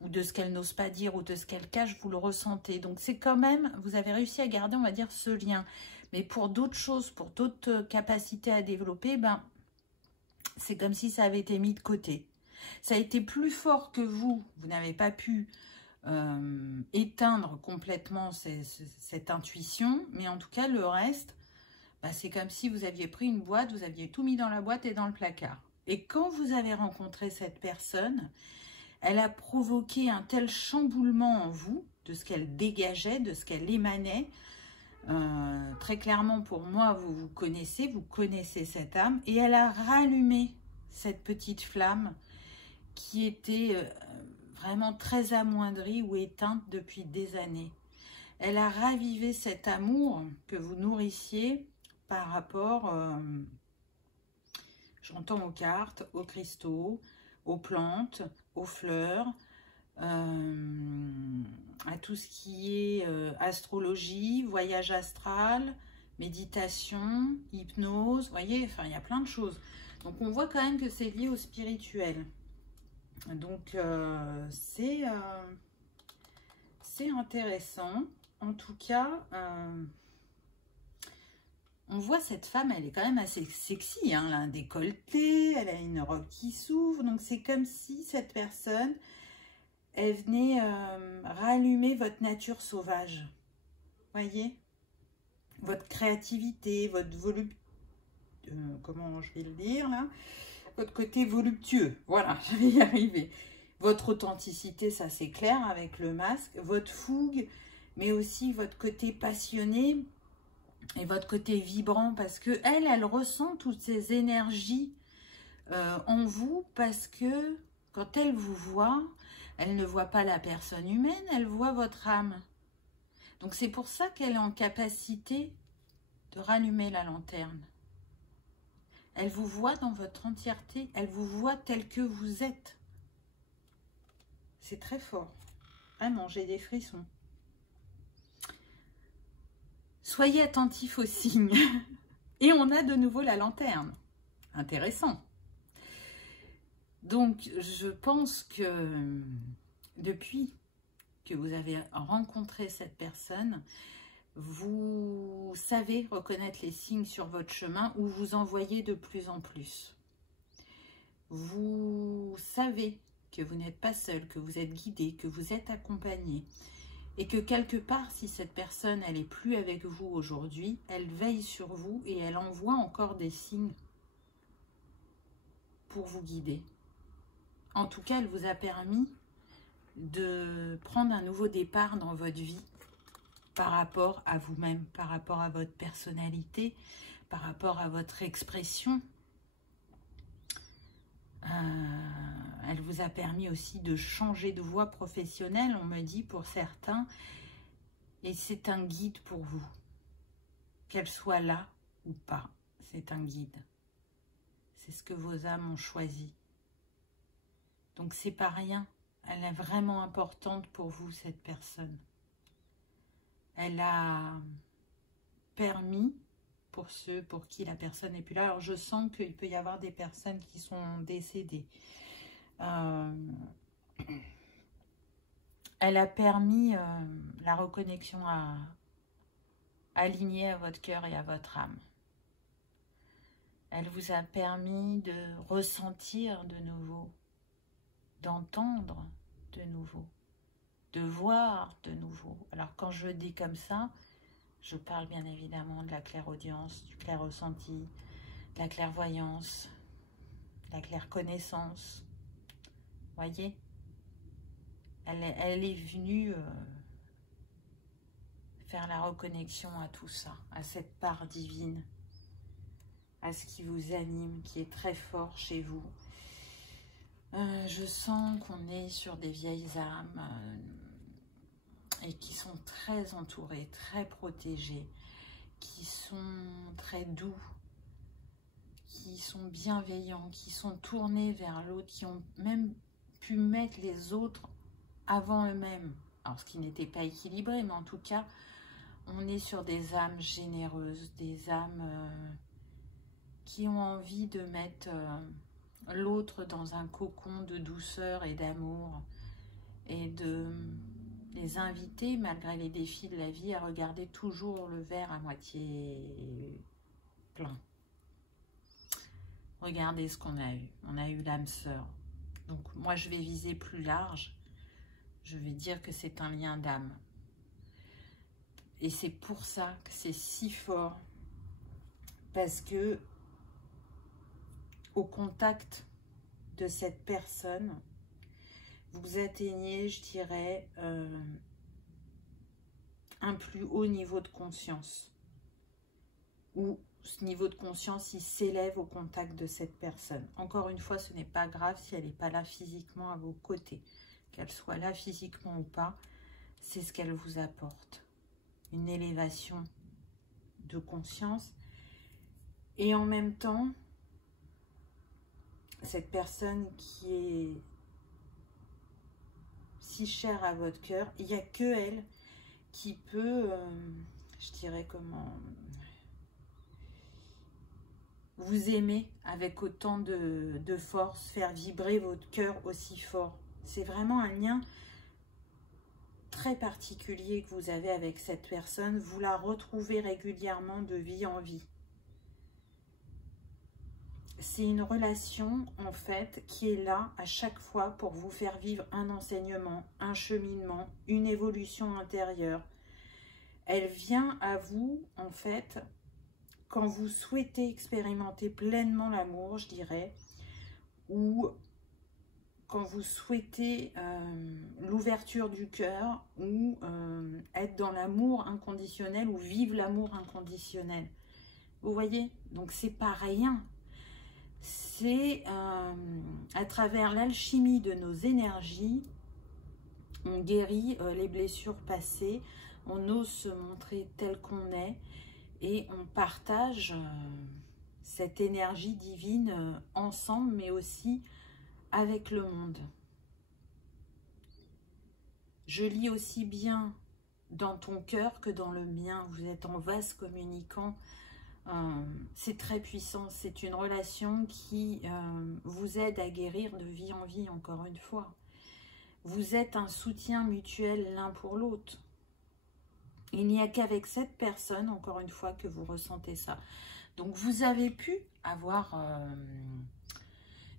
ou de ce qu'elles n'osent pas dire ou de ce qu'elles cachent, vous le ressentez. Donc, c'est quand même, vous avez réussi à garder, on va dire, ce lien. Mais pour d'autres choses, pour d'autres capacités à développer, c'est comme si ça avait été mis de côté. Ça a été plus fort que vous. Vous n'avez pas pu éteindre complètement cette intuition. Mais en tout cas, le reste, c'est comme si vous aviez pris une boîte, vous aviez tout mis dans la boîte et dans le placard. Et quand vous avez rencontré cette personne, elle a provoqué un tel chamboulement en vous, de ce qu'elle dégageait, de ce qu'elle émanait, Très clairement, pour moi, vous connaissez cette âme. Et elle a rallumé cette petite flamme qui était vraiment très amoindrie ou éteinte depuis des années. Elle a ravivé cet amour que vous nourrissiez par rapport, j'entends, aux cartes, aux cristaux, aux plantes, aux fleurs, à tout ce qui est astrologie, voyage astral, méditation, hypnose, vous voyez, enfin il y a plein de choses. Donc on voit quand même que c'est lié au spirituel. Donc c'est intéressant. En tout cas, on voit cette femme, elle est quand même assez sexy, hein, elle a un décolleté, elle a une robe qui s'ouvre, donc c'est comme si cette personne, elle venait rallumer votre nature sauvage, voyez, votre créativité, votre comment je vais le dire là, votre côté voluptueux, voilà, je vais y arriver. Votre authenticité, ça c'est clair avec le masque, votre fougue, mais aussi votre côté passionné et votre côté vibrant, parce que elle ressent toutes ces énergies en vous, parce que quand elle vous voit, elle ne voit pas la personne humaine, elle voit votre âme. Donc c'est pour ça qu'elle est en capacité de rallumer la lanterne. Elle vous voit dans votre entièreté, elle vous voit tel que vous êtes. C'est très fort. Vraiment, j'ai des frissons. Soyez attentifs aux signes. Et on a de nouveau la lanterne. Intéressant. Donc, je pense que depuis que vous avez rencontré cette personne, vous savez reconnaître les signes sur votre chemin ou vous en voyez de plus en plus. Vous savez que vous n'êtes pas seul, que vous êtes guidé, que vous êtes accompagné. Et que quelque part, si cette personne, elle n'est plus avec vous aujourd'hui, elle veille sur vous et elle envoie encore des signes pour vous guider. En tout cas, elle vous a permis de prendre un nouveau départ dans votre vie par rapport à vous-même, par rapport à votre personnalité, par rapport à votre expression. Elle vous a permis aussi de changer de voie professionnelle, on me dit pour certains, et c'est un guide pour vous. Qu'elle soit là ou pas, c'est un guide. C'est ce que vos âmes ont choisi. Donc c'est pas rien, elle est vraiment importante pour vous, cette personne. Elle a permis, pour ceux pour qui la personne n'est plus là, alors je sens qu'il peut y avoir des personnes qui sont décédées. Elle a permis la reconnexion alignée à votre cœur et à votre âme. Elle vous a permis de ressentir de nouveau, d'entendre de nouveau, de voir de nouveau. Alors quand je dis comme ça, je parle bien évidemment de la clairaudience, du clair-ressenti, de la clairvoyance, de la clairconnaissance. Voyez, elle est venue faire la reconnexion à tout ça, à cette part divine, à ce qui vous anime, qui est très fort chez vous. Je sens qu'on est sur des vieilles âmes et qui sont très entourées, très protégées, qui sont très doux, qui sont bienveillants, qui sont tournés vers l'autre, qui ont même pu mettre les autres avant eux-mêmes. Alors, ce qui n'était pas équilibré, mais en tout cas, on est sur des âmes généreuses, des âmes qui ont envie de mettre l'autre dans un cocon de douceur et d'amour et de les inviter, malgré les défis de la vie, à regarder toujours le verre à moitié plein. Regardez ce qu'on a eu. On a eu l'âme sœur. Donc moi, je vais viser plus large. Je vais dire que c'est un lien d'âme. Et c'est pour ça que c'est si fort. Parce que au contact de cette personne, vous atteignez, je dirais, un plus haut niveau de conscience. Ou ce niveau de conscience, il s'élève au contact de cette personne. Encore une fois, ce n'est pas grave si elle n'est pas là physiquement à vos côtés. Qu'elle soit là physiquement ou pas, c'est ce qu'elle vous apporte. Une élévation de conscience. Et en même temps, cette personne qui est si chère à votre cœur, il n'y a que elle qui peut, je dirais comment, vous aimer avec autant de force, faire vibrer votre cœur aussi fort. C'est vraiment un lien très particulier que vous avez avec cette personne. Vous la retrouvez régulièrement de vie en vie. C'est une relation, en fait, qui est là à chaque fois pour vous faire vivre un enseignement, un cheminement, une évolution intérieure. Elle vient à vous, en fait, quand vous souhaitez expérimenter pleinement l'amour, je dirais, ou quand vous souhaitez l'ouverture du cœur, ou être dans l'amour inconditionnel, ou vivre l'amour inconditionnel. Vous voyez? Donc, c'est pas rien. C'est à travers l'alchimie de nos énergies, on guérit les blessures passées, on ose se montrer tel qu'on est et on partage cette énergie divine ensemble, mais aussi avec le monde. Je lis aussi bien dans ton cœur que dans le mien. Vous êtes en vase communicant. C'est très puissant, c'est une relation qui vous aide à guérir de vie en vie, encore une fois. Vous êtes un soutien mutuel l'un pour l'autre. Il n'y a qu'avec cette personne, encore une fois, que vous ressentez ça. Donc vous avez pu avoir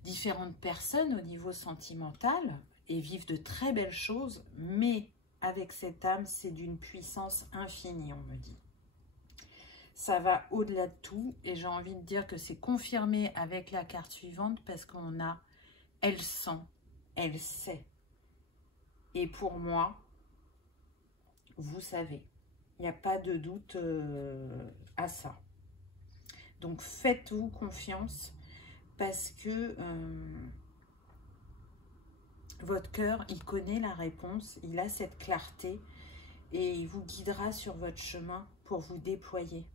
différentes personnes au niveau sentimental et vivre de très belles choses, mais avec cette âme, c'est d'une puissance infinie, on me dit. Ça va au-delà de tout et j'ai envie de dire que c'est confirmé avec la carte suivante parce qu'on a « elle sent, elle sait ». Et pour moi, vous savez, il n'y a pas de doute à ça. Donc faites-vous confiance parce que votre cœur, il connaît la réponse, il a cette clarté et il vous guidera sur votre chemin pour vous déployer.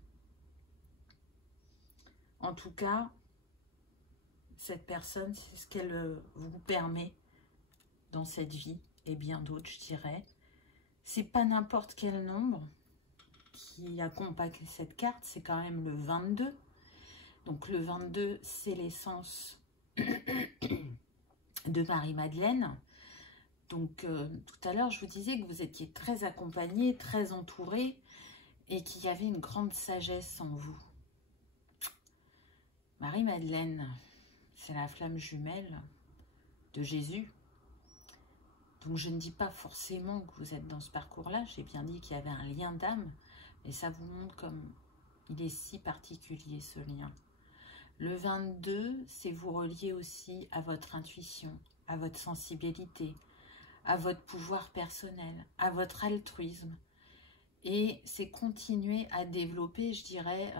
En tout cas, cette personne, c'est ce qu'elle vous permet dans cette vie, et bien d'autres, je dirais. C'est pas n'importe quel nombre qui accompagne cette carte, c'est quand même le 22. Donc le 22, c'est l'essence de Marie-Madeleine. Donc tout à l'heure, je vous disais que vous étiez très accompagné, très entouré, et qu'il y avait une grande sagesse en vous. Marie-Madeleine, c'est la flamme jumelle de Jésus. Donc je ne dis pas forcément que vous êtes dans ce parcours-là, j'ai bien dit qu'il y avait un lien d'âme, mais ça vous montre comme il est si particulier ce lien. Le 22, c'est vous relier aussi à votre intuition, à votre sensibilité, à votre pouvoir personnel, à votre altruisme. Et c'est continuer à développer, je dirais,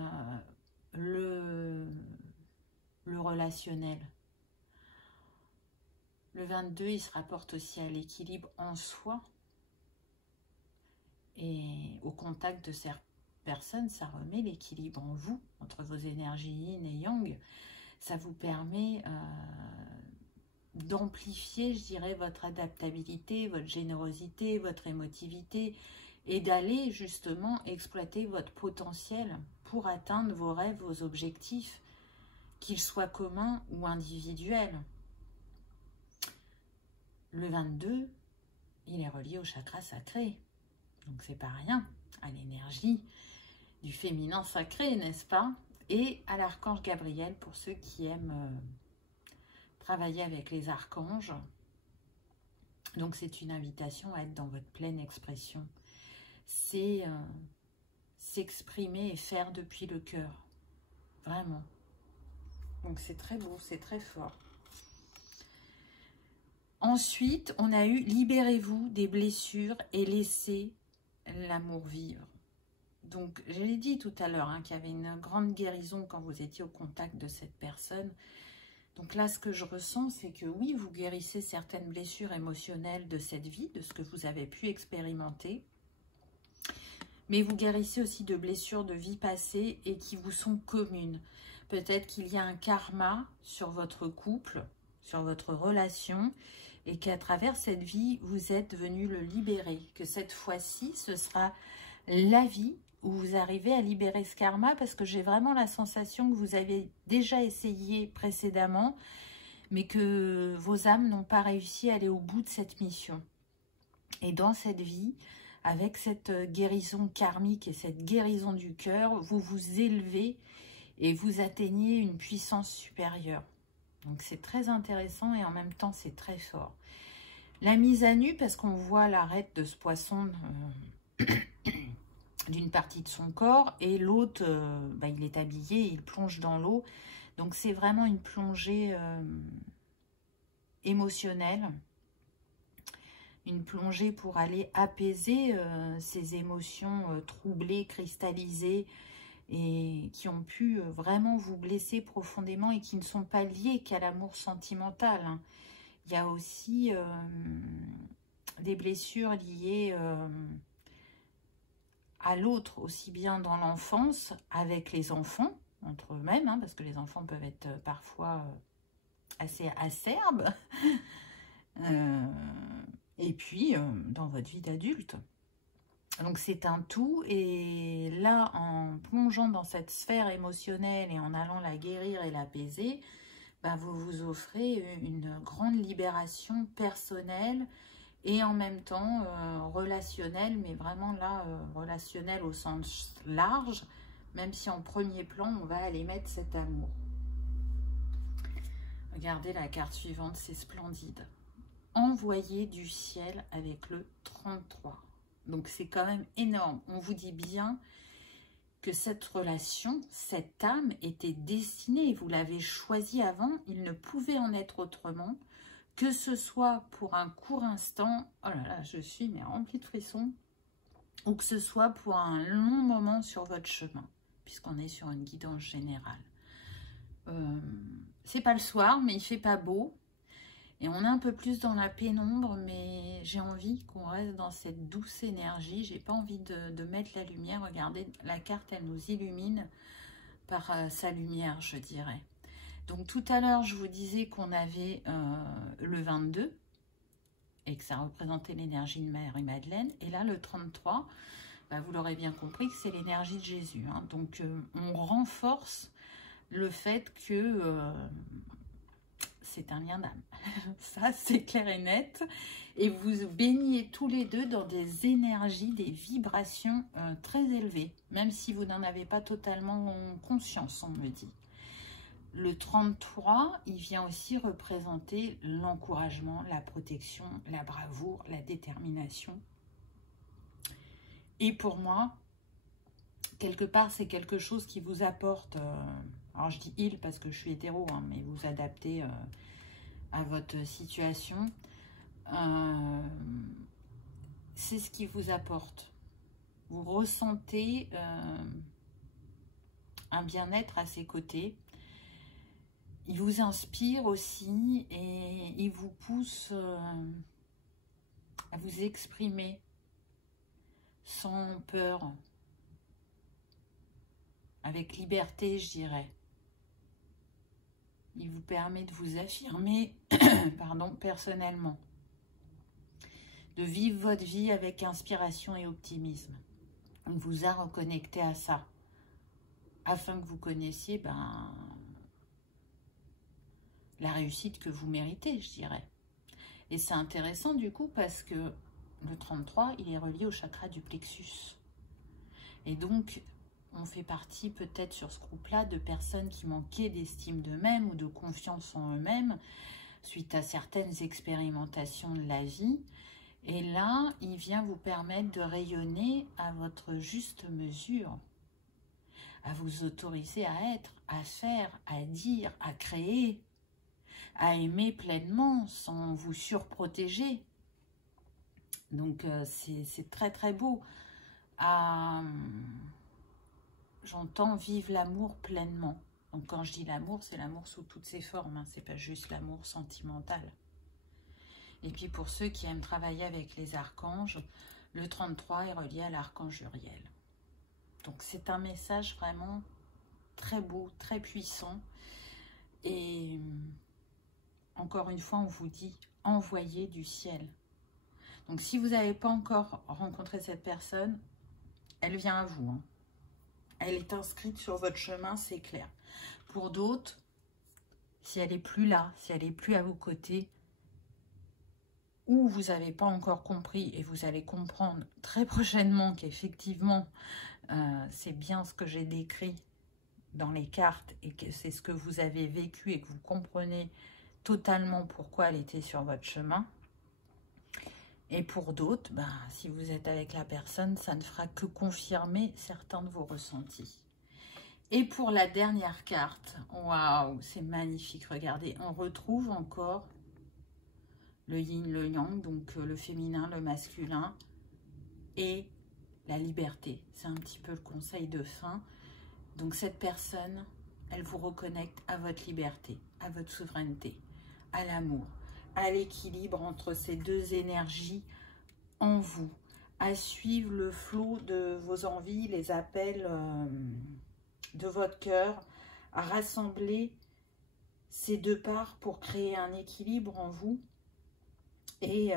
le relationnel. Le 22, il se rapporte aussi à l'équilibre en soi. Et au contact de ces personnes, ça remet l'équilibre en vous, entre vos énergies yin et yang. Ça vous permet d'amplifier, je dirais, votre adaptabilité, votre générosité, votre émotivité, et d'aller justement exploiter votre potentiel pour atteindre vos rêves, vos objectifs, qu'ils soient communs ou individuels. Le 22, il est relié au chakra sacré. Donc c'est pas rien, à l'énergie du féminin sacré, n'est-ce pas? Et à l'archange Gabriel, pour ceux qui aiment travailler avec les archanges. Donc c'est une invitation à être dans votre pleine expression. C'est s'exprimer et faire depuis le cœur. Vraiment. Donc c'est très beau, c'est très fort. Ensuite, on a eu « Libérez-vous des blessures et laissez l'amour-vivre. Donc, je l'ai dit tout à l'heure, hein, qu'il y avait une grande guérison quand vous étiez au contact de cette personne. Donc là, ce que je ressens, c'est que oui, vous guérissez certaines blessures émotionnelles de cette vie, de ce que vous avez pu expérimenter. Mais vous guérissez aussi de blessures de vie passée et qui vous sont communes. Peut-être qu'il y a un karma sur votre couple, sur votre relation, et qu'à travers cette vie, vous êtes venu le libérer. Que cette fois-ci, ce sera la vie où vous arrivez à libérer ce karma, parce que j'ai vraiment la sensation que vous avez déjà essayé précédemment, mais que vos âmes n'ont pas réussi à aller au bout de cette mission. Et dans cette vie, avec cette guérison karmique et cette guérison du cœur, vous vous élevez et vous atteignez une puissance supérieure. Donc c'est très intéressant et en même temps c'est très fort. La mise à nu, parce qu'on voit l'arête de ce poisson d'une partie de son corps, et l'autre, il est habillé, il plonge dans l'eau. Donc c'est vraiment une plongée émotionnelle, une plongée pour aller apaiser ces émotions troublées, cristallisées, et qui ont pu vraiment vous blesser profondément et qui ne sont pas liées qu'à l'amour sentimental, hein. Il y a aussi des blessures liées à l'autre, aussi bien dans l'enfance, avec les enfants, entre eux-mêmes, hein, parce que les enfants peuvent être parfois assez acerbes, et puis dans votre vie d'adulte. Donc c'est un tout, et là, en plongeant dans cette sphère émotionnelle et en allant la guérir et l'apaiser, vous vous offrez une grande libération personnelle et en même temps relationnelle, mais vraiment là, relationnelle au sens large, même si en premier plan, on va aller mettre cet amour. Regardez la carte suivante, c'est splendide. Envoyé du ciel avec le 33. Donc c'est quand même énorme. On vous dit bien que cette relation, cette âme était destinée, vous l'avez choisie avant, il ne pouvait en être autrement, que ce soit pour un court instant, oh là là, je suis mais remplie de frissons, ou que ce soit pour un long moment sur votre chemin, puisqu'on est sur une guidance générale. C'est pas le soir, mais il fait pas beau, et on est un peu plus dans la pénombre, mais j'ai envie qu'on reste dans cette douce énergie. J'ai pas envie de mettre la lumière. Regardez, la carte, elle nous illumine par sa lumière, je dirais. Donc tout à l'heure, je vous disais qu'on avait le 22 et que ça représentait l'énergie de Marie-Madeleine. Et là, le 33, vous l'aurez bien compris, que c'est l'énergie de Jésus, hein. Donc on renforce le fait que... c'est un lien d'âme, ça c'est clair et net, et vous baignez tous les deux dans des énergies, des vibrations très élevées, même si vous n'en avez pas totalement conscience, on me dit. Le 33, il vient aussi représenter l'encouragement, la protection, la bravoure, la détermination. Et pour moi, quelque part, c'est quelque chose qui vous apporte... alors je dis « il » parce que je suis hétéro, hein, mais vous adaptez à votre situation. C'est ce qui vous apporte. Vous ressentez un bien-être à ses côtés. Il vous inspire aussi et il vous pousse à vous exprimer sans peur, avec liberté, je dirais. Il vous permet de vous affirmer pardon, personnellement, de vivre votre vie avec inspiration et optimisme. On vous a reconnecté à ça, afin que vous connaissiez la réussite que vous méritez, je dirais. Et c'est intéressant du coup parce que le 33, il est relié au chakra du plexus. Et donc, on fait partie peut-être sur ce groupe-là de personnes qui manquaient d'estime d'eux-mêmes ou de confiance en eux-mêmes suite à certaines expérimentations de la vie. Et là, il vient vous permettre de rayonner à votre juste mesure, à vous autoriser à être, à faire, à dire, à créer, à aimer pleinement sans vous surprotéger. Donc, c'est très très beau. à, j'entends, vivre l'amour pleinement. Donc quand je dis l'amour, c'est l'amour sous toutes ses formes, hein, c'est pas juste l'amour sentimental. Et puis pour ceux qui aiment travailler avec les archanges, le 33 est relié à l'archange Uriel. Donc c'est un message vraiment très beau, très puissant. Et encore une fois, on vous dit, envoyez du ciel. Donc si vous n'avez pas encore rencontré cette personne, elle vient à vous, hein. Elle est inscrite sur votre chemin, c'est clair. Pour d'autres, si elle n'est plus là, si elle n'est plus à vos côtés, ou vous n'avez pas encore compris, et vous allez comprendre très prochainement qu'effectivement, c'est bien ce que j'ai décrit dans les cartes, et que c'est ce que vous avez vécu, et que vous comprenez totalement pourquoi elle était sur votre chemin. Et pour d'autres, si vous êtes avec la personne, ça ne fera que confirmer certains de vos ressentis. Et pour la dernière carte, waouh, c'est magnifique, regardez, on retrouve encore le yin, le yang, donc le féminin, le masculin et la liberté. C'est un petit peu le conseil de fin. Donc cette personne, elle vous reconnecte à votre liberté, à votre souveraineté, à l'amour, à l'équilibre entre ces deux énergies en vous, à suivre le flot de vos envies, les appels de votre cœur, à rassembler ces deux parts pour créer un équilibre en vous et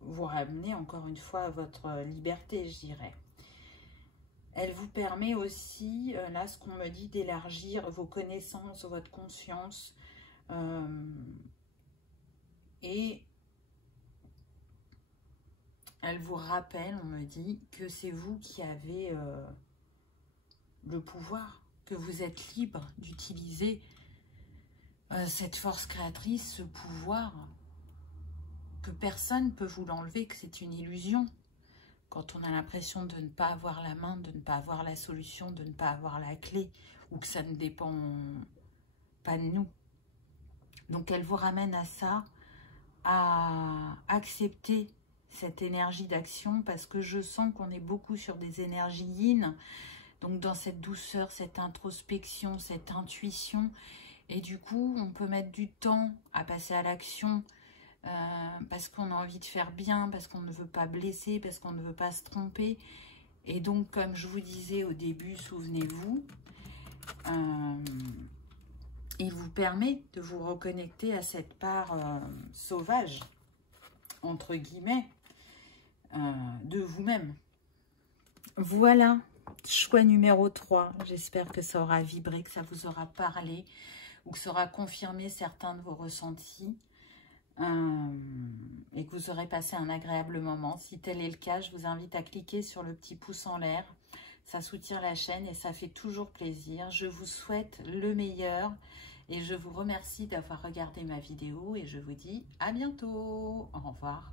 vous ramener encore une fois à votre liberté, je dirais. Elle vous permet aussi, là ce qu'on me dit, d'élargir vos connaissances, votre conscience et elle vous rappelle, on me dit, que c'est vous qui avez le pouvoir, que vous êtes libre d'utiliser cette force créatrice, ce pouvoir, que personne ne peut vous l'enlever, que c'est une illusion. Quand on a l'impression de ne pas avoir la main, de ne pas avoir la solution, de ne pas avoir la clé, ou que ça ne dépend pas de nous. Donc elle vous ramène à ça, à accepter cette énergie d'action, parce que je sens qu'on est beaucoup sur des énergies yin, donc dans cette douceur, cette introspection, cette intuition, et du coup on peut mettre du temps à passer à l'action, parce qu'on a envie de faire bien, parce qu'on ne veut pas blesser, parce qu'on ne veut pas se tromper. Et donc comme je vous disais au début, souvenez-vous, il vous permet de vous reconnecter à cette part sauvage, entre guillemets, de vous-même. Voilà, choix numéro 3. J'espère que ça aura vibré, que ça vous aura parlé, ou que ça aura confirmé certains de vos ressentis, et que vous aurez passé un agréable moment. Si tel est le cas, je vous invite à cliquer sur le petit pouce en l'air. Ça soutient la chaîne et ça fait toujours plaisir. Je vous souhaite le meilleur et je vous remercie d'avoir regardé ma vidéo et je vous dis à bientôt. Au revoir.